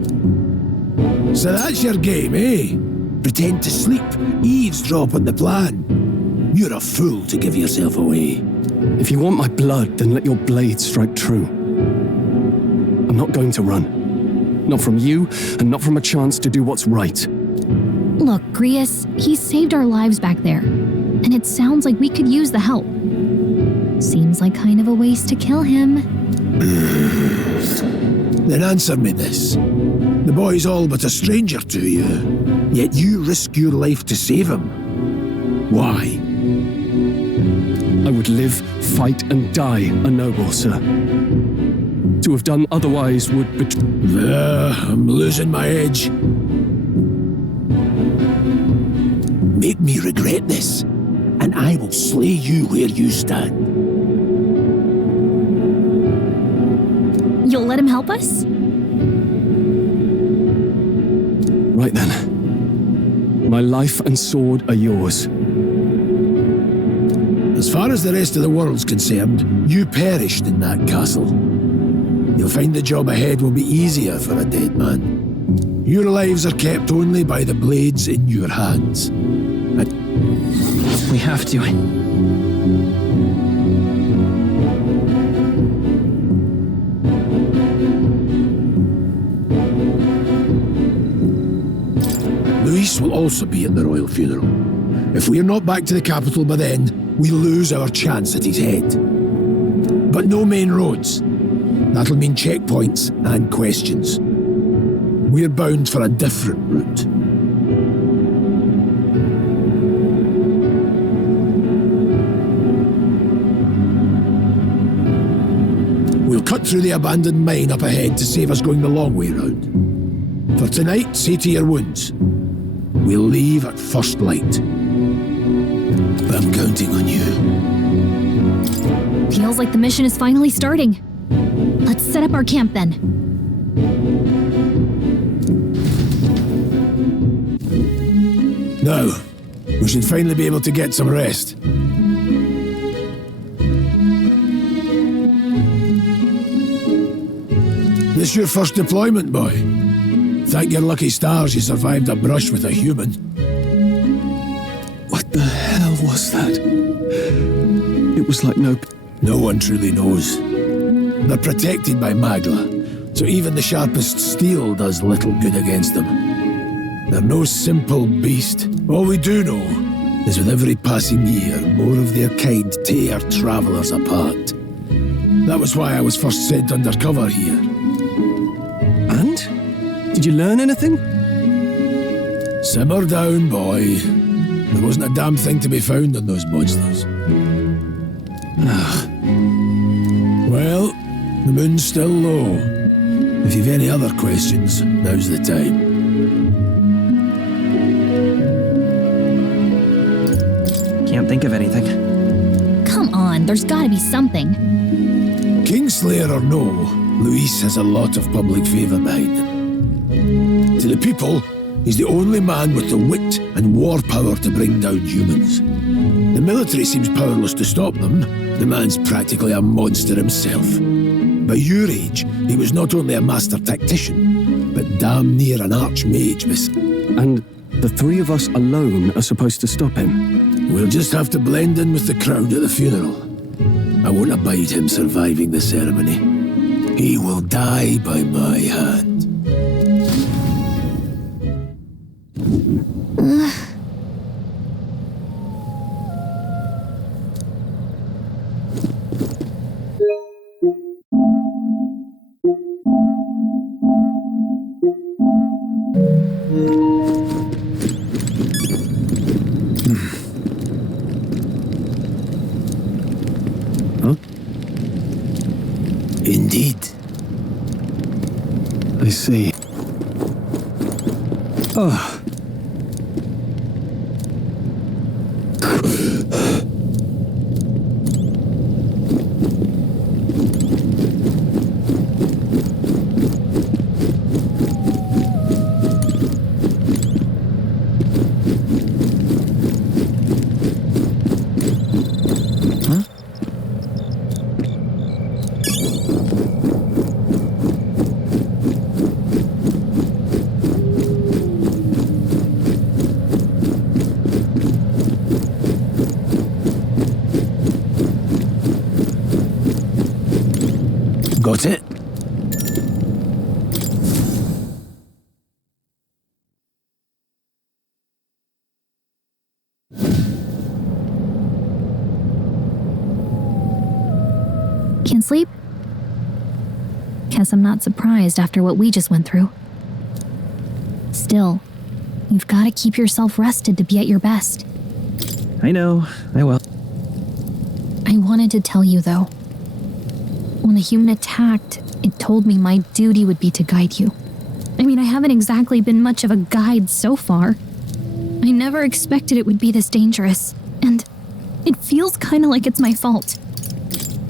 So that's your game, eh? Pretend to sleep, eavesdrop on the plan. You're a fool to give yourself away. If you want my blood, then let your blade strike true. I'm not going to run. Not from you, and not from a chance to do what's right. Look, Grius, he saved our lives back there. And it sounds like we could use the help. Seems like kind of a waste to kill him. Then answer me this. The boy's all but a stranger to you, yet you risk your life to save him. Why? I would live, fight, and die a noble, sir. To have done otherwise would betray... I'm losing my edge. Make me regret this, and I will slay you where you stand. You'll let him help us? Right then. My life and sword are yours. As far as the rest of the world's concerned, you perished in that castle. You'll find the job ahead will be easier for a dead man. Your lives are kept only by the blades in your hands. We have to. Luis will also be at the royal funeral. If we're not back to the capital by then, we lose our chance at his head. But no main roads. That'll mean checkpoints and questions. We're bound for a different route. We'll cut through the abandoned mine up ahead to save us going the long way round. For tonight, see to your wounds. We'll leave at first light. I'm counting on you. Feels like the mission is finally starting. Let's set up our camp then. Now, we should finally be able to get some rest. This your first deployment, boy? Thank your lucky stars you survived a brush with a human. What the hell was that? It was like no... No one truly knows. They're protected by Magla, so even the sharpest steel does little good against them. They're no simple beast. All we do know is with every passing year, more of their kind tear travellers apart. That was why I was first sent undercover here. And? Did you learn anything? Simmer down, boy. There wasn't a damn thing to be found on those monsters. Well, the moon's still low. If you've any other questions, now's the time. Can't think of anything. Come on, there's gotta be something. Kingslayer or no, Luis has a lot of public favour behind him. To the people, he's the only man with the wit and war power to bring down humans. The military seems powerless to stop them. The man's practically a monster himself. By your age, he was not only a master tactician, but damn near an archmage. And the three of us alone are supposed to stop him? We'll just have to blend in with the crowd at the funeral. I won't abide him surviving the ceremony. He will die by my hand. Indeed. I see. Oh. Got it? Can't sleep? Guess I'm not surprised after what we just went through. Still, you've got to keep yourself rested to be at your best. I know, I will. I wanted to tell you, though. When the human attacked, it told me my duty would be to guide you. I mean, I haven't exactly been much of a guide so far. I never expected it would be this dangerous, and it feels kind of like it's my fault.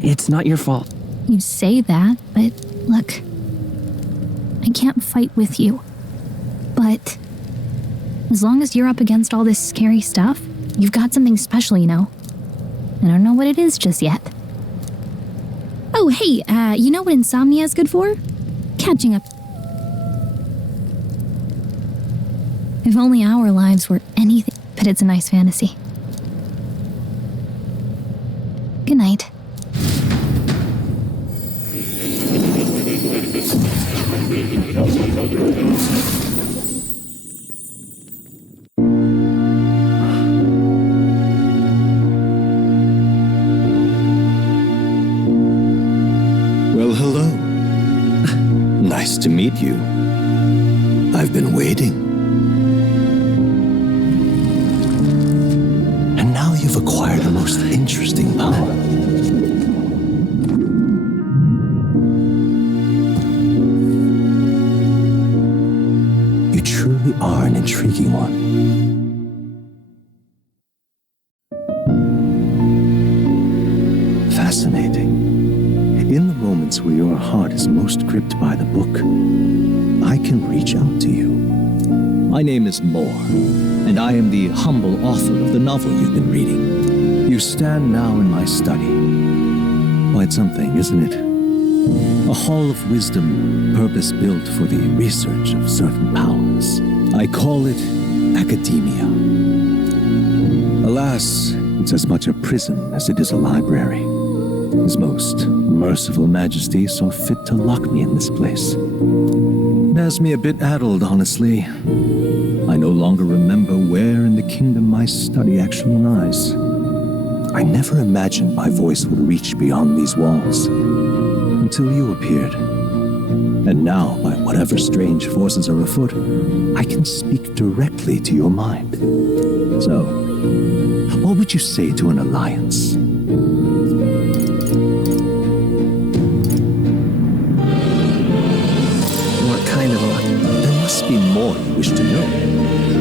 It's not your fault. You say that, but look, I can't fight with you. But as long as you're up against all this scary stuff, you've got something special, you know. I don't know what it is just yet. Oh, hey, you know what insomnia is good for? Catching up. If only our lives were anything, but it's a nice fantasy. Good night. Well, hello. Nice to meet you. I've been waiting. And now you've acquired a most interesting power. You truly are an intriguing one. Fascinating. In the moments where your heart is most gripped by the book, I can reach out to you. My name is Moore, and I am the humble author of the novel you've been reading. You stand now in my study. Quite something, isn't it? A hall of wisdom, purpose-built for the research of certain powers. I call it academia. Alas, It's as much a prison as it is a library. His most merciful majesty saw fit to lock me in this place. It has me a bit addled, honestly. I no longer remember where in the kingdom my study actually lies. I never imagined my voice would reach beyond these walls, until you appeared. And now, by whatever strange forces are afoot, I can speak directly to your mind. So, what would you say to an alliance? What kind of alliance? There must be more you wish to know.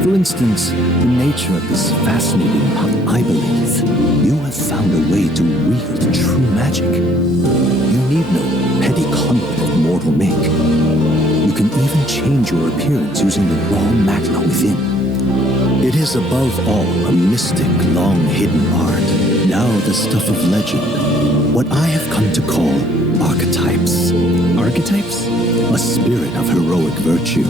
For instance, the nature of this fascinating power. I believe you have found a way to wield true magic. You need no petty conduit of mortal make. You can even change your appearance using the raw magma within. It is above all a mystic, long-hidden art, now the stuff of legend, what I have come to call archetypes. Archetypes? A spirit of heroic virtue,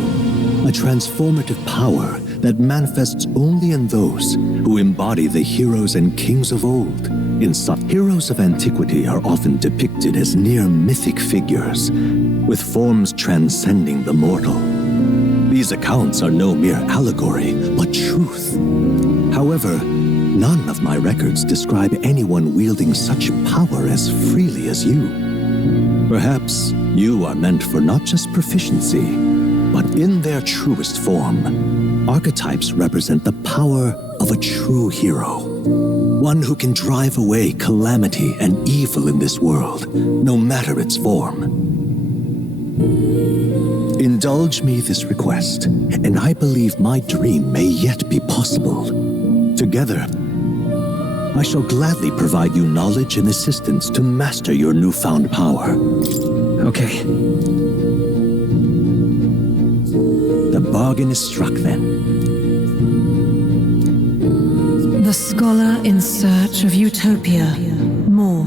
a transformative power that manifests only in those who embody the heroes and kings of old. In some heroes of antiquity are often depicted as near mythic figures, with forms transcending the mortal. These accounts are no mere allegory, but truth. However, none of my records describe anyone wielding such power as freely as you. Perhaps you are meant for not just proficiency, but in their truest form. Archetypes represent the power of a true hero. One who can drive away calamity and evil in this world, no matter its form. Indulge me this request, and I believe my dream may yet be possible. Together, I shall gladly provide you knowledge and assistance to master your newfound power. Okay. The bargain is struck then. The scholar in search of utopia. More.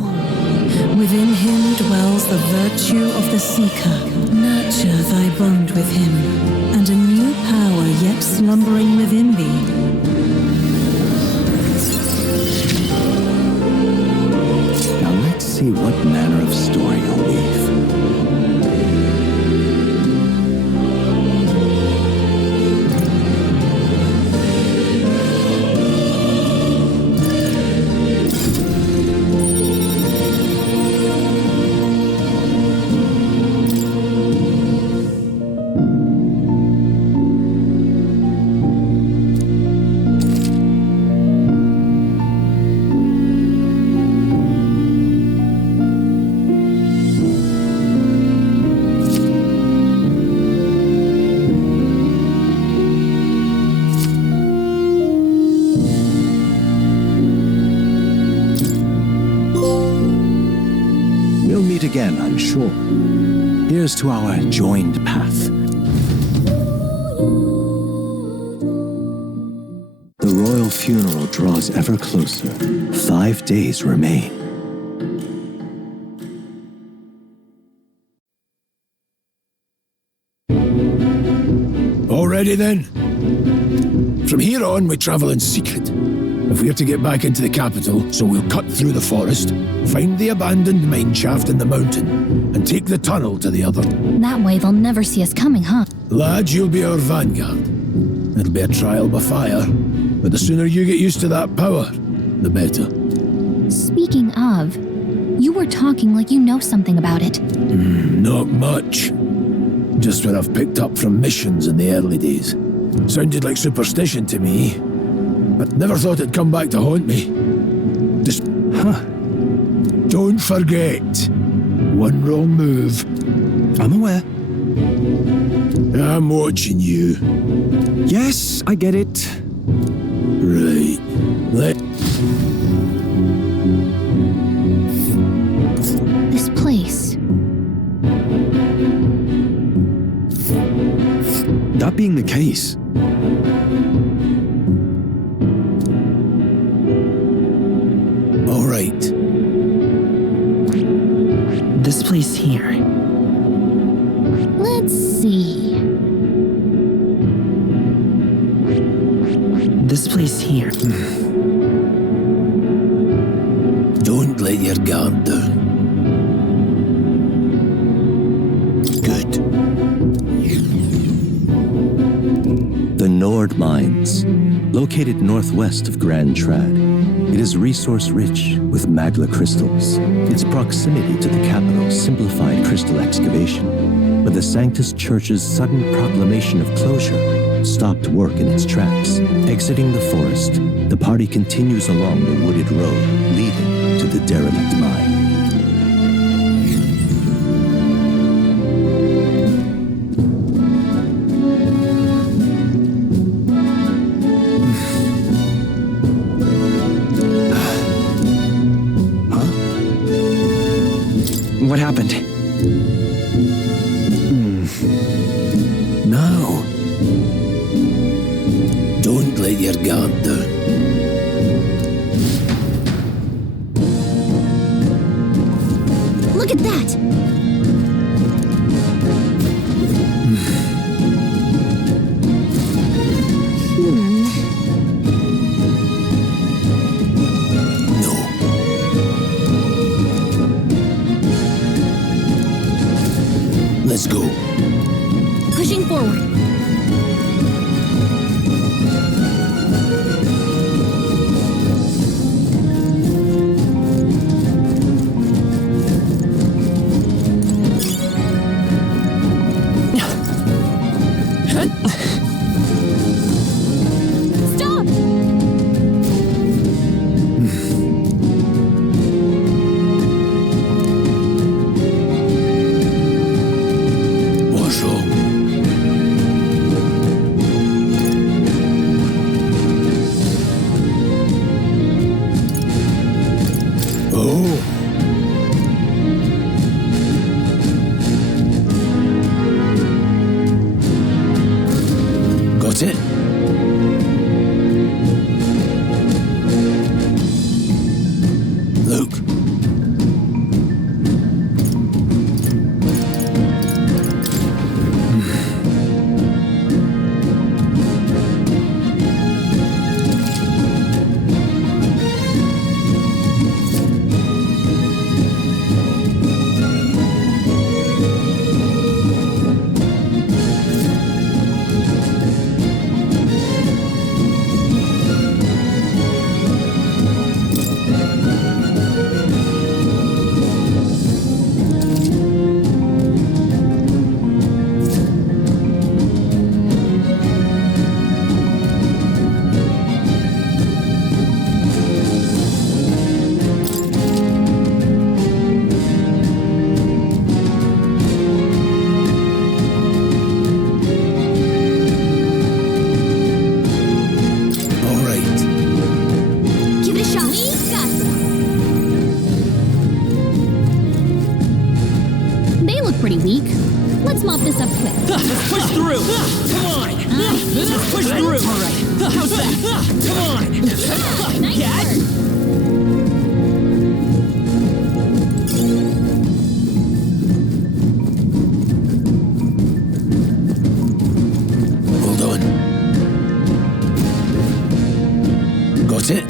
Within him dwells the virtue of the seeker. Nurture thy bond with him, and a new power yet slumbering within thee. Now let's see what manner of story you'll weave. Again, I'm sure. Here's to our joined path. The royal funeral draws ever closer. 5 days remain. Already then? From here on, we travel in secret. If we have to get back into the capital, so we'll cut through the forest, find the abandoned mine shaft in the mountain, and take the tunnel to the other. That way they'll never see us coming, huh? Lad, you'll be our vanguard. It'll be a trial by fire, but the sooner you get used to that power, the better. Speaking of, you were talking like you know something about it. Not much. Just what I've picked up from missions in the early days. Sounded like superstition to me, but never thought it'd come back to haunt me. Just, don't forget, one wrong move. I'm aware. I'm watching you. Yes, I get it. Right. This place. That being the case, all right. This place here. Let's see. This place here. let your guard down. Good. The Nord Mines, located northwest of Grand Trad. It is resource-rich with magla crystals. Its proximity to the capital simplified crystal excavation, but the Sanctus Church's sudden proclamation of closure stopped work in its tracks. Exiting the forest, the party continues along the wooded road leading to the derelict mine. What happened? Now, don't let your guard down. Look at that! Let's go. Pushing forward. Stop! What's wrong? Oh. Got it? Look. Give it a shot. They look pretty weak. Let's mop this up quick. Let's push through! Come on! Let's push through! All right. How's that? Come on! Nice work. Hold on. Got it?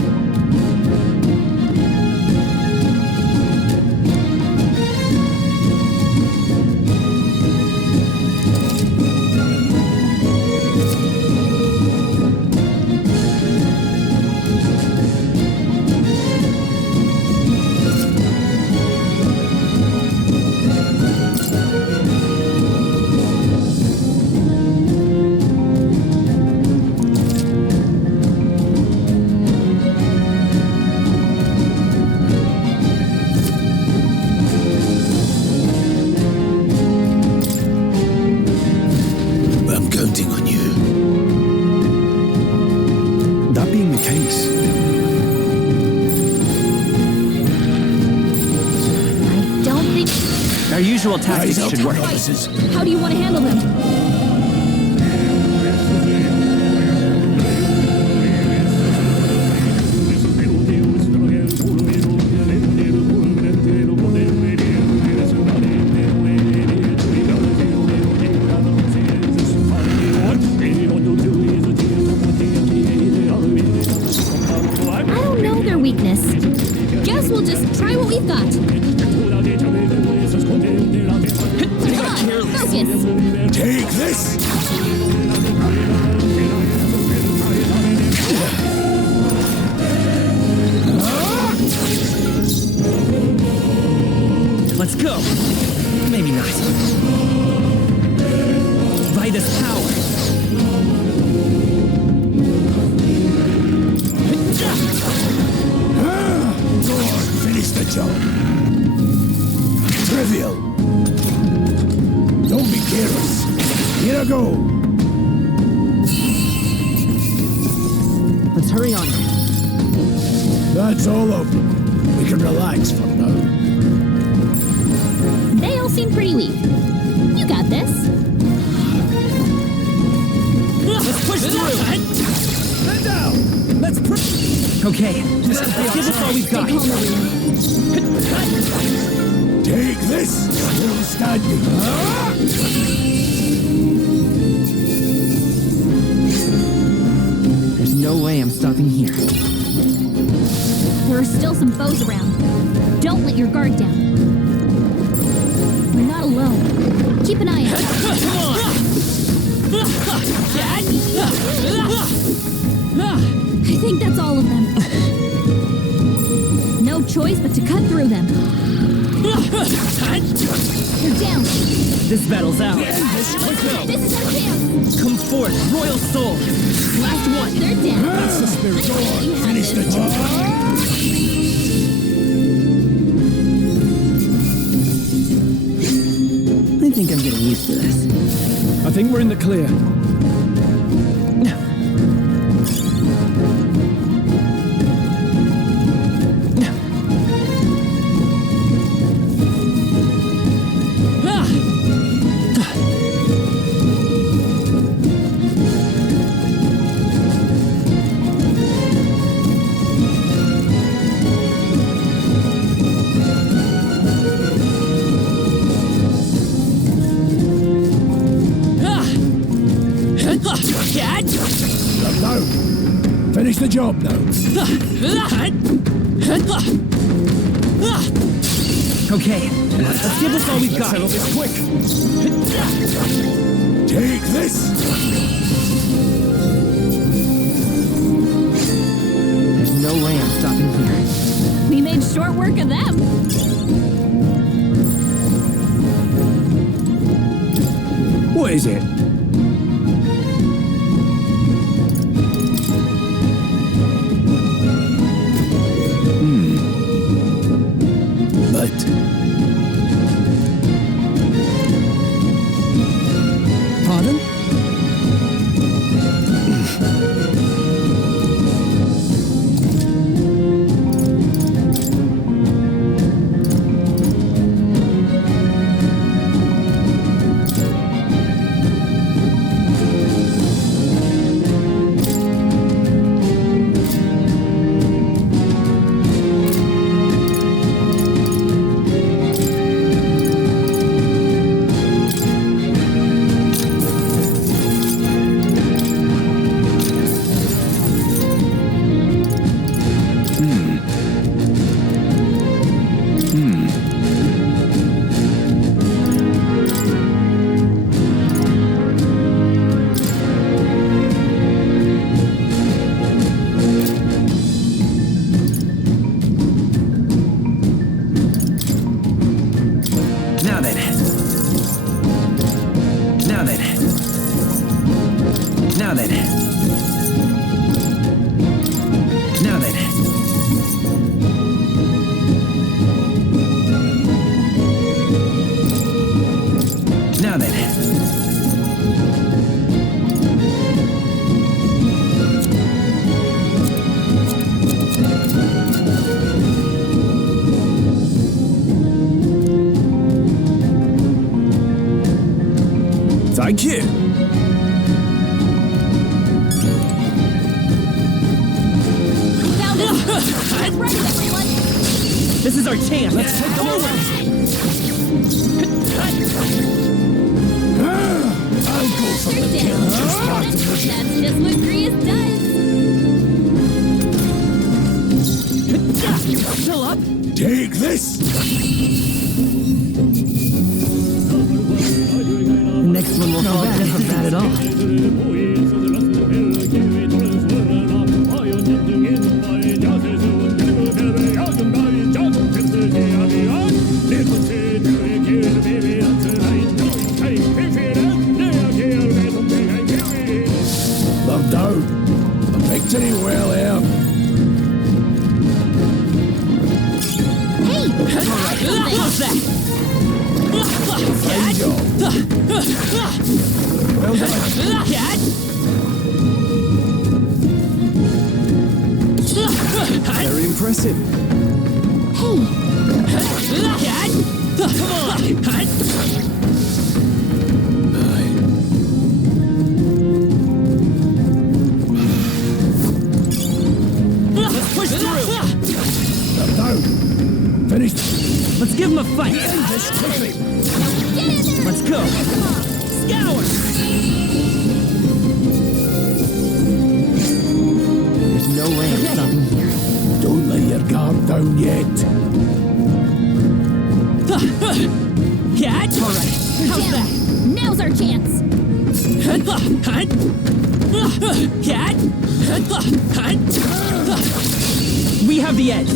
Our usual tactics should work. How do you want to handle them? I don't know their weakness. Guess we'll just Try what we've got. Come on, focus. Take this! Let's go. Maybe not. By this power. Go on, finish the job. Trivial. Don't be careless. Here I go. Let's hurry on. That's all of them. We can relax for now. They all seem pretty weak. You got this. Let's push through. Stand down. Let's okay, let's give us all we've got. Take this. Still standing. There's no way I'm stopping here. There are still some foes around. Don't let your guard down. We're not alone. Keep an eye out. Come on! I think that's all of them. No choice but to cut through them. They're down. This battle's ours. This is our chance. Come forth, Royal Soul. Last one. They're down. That's the spirit. Go on, finish the job. I think I'm getting used to this. I think we're in the clear. Now, finish the job now. Okay, let's give this all we've got. Settle this quick. Take this. There's no way I'm stopping here. We made short work of them. What is it? Pardon? Thank you. Found it. Get ready, everyone. This is our chance. Let's take them away. I'll go for the kill. Just part of the mission. That's just what Grius does. Still up? Take this! The next one will fall just as bad at all. They're down. A victory well earned. How's that? Fine job. Well done. Very impressive. Come on! Let's push through! They're down. Finished. Let's give him a fight! End this quickly. Let's go! Scour! There's no way I'm stopping here. Don't let your guard down yet. Alright, how's that? Now's our chance. We have the edge.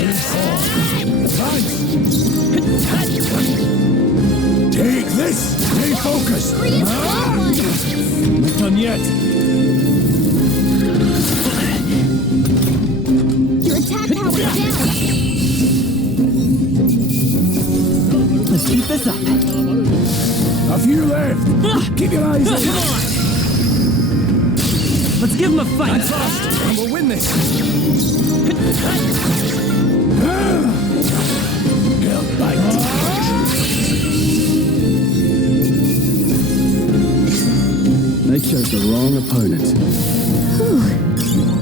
Take this. Stay focused. Not done yet. Your attack power is down. Let's keep this up. A few left. Keep your eyes open. Come on! Let's give him a fight. And we'll win this. Get back. They chose the wrong opponent. Whew.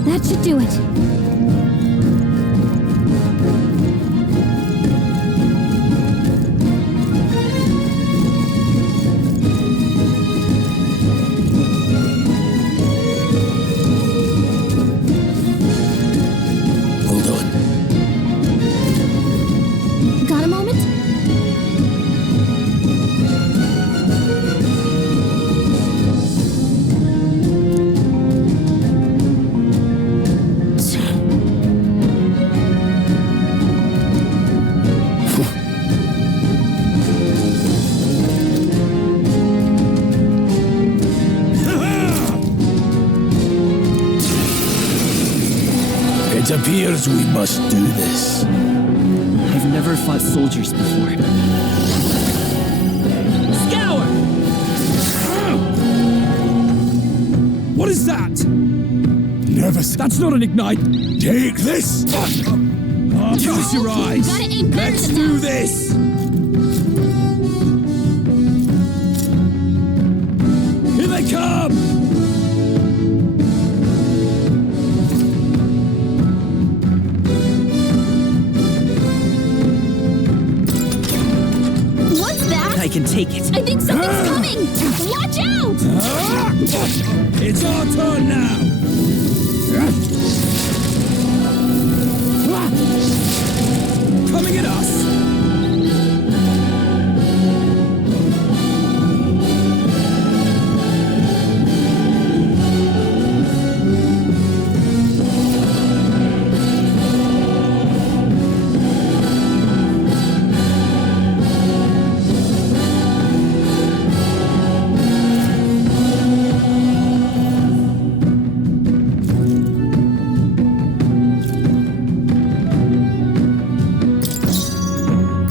That should do it. Hold on. Got a moment? It appears we must do this. I've never fought soldiers before. Scour! What is that? Nervous. That's not an ignite. Take this. Give us your eyes. Gotta aim better Let's than do that. this. Here they come. What's that? I can take it. I think something's coming! Watch out! It's our turn now. Coming at us.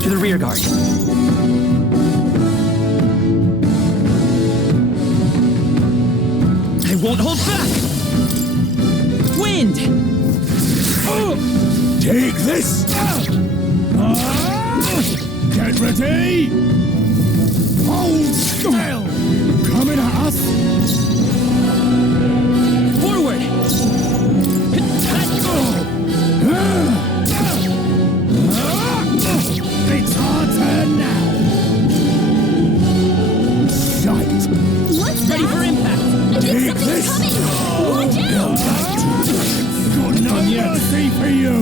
To the rear guard. I won't hold back! Wind! Take this. Get ready. Hold still. Coming at us. Forward! It's our turn now. Shite. What's Ready that? for impact! I think Take something's this. coming! Watch out! Got no mercy for you.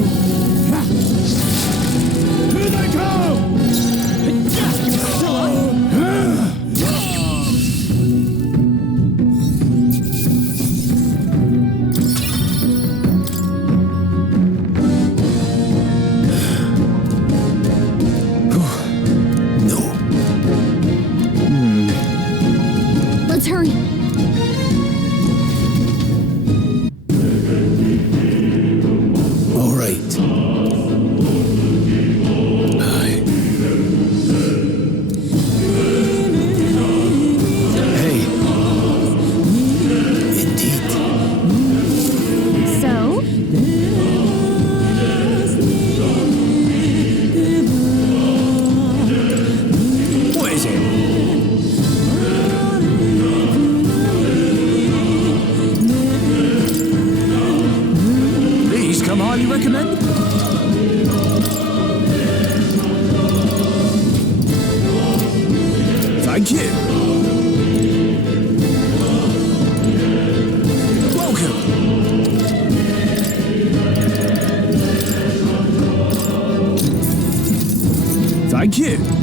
Thank you.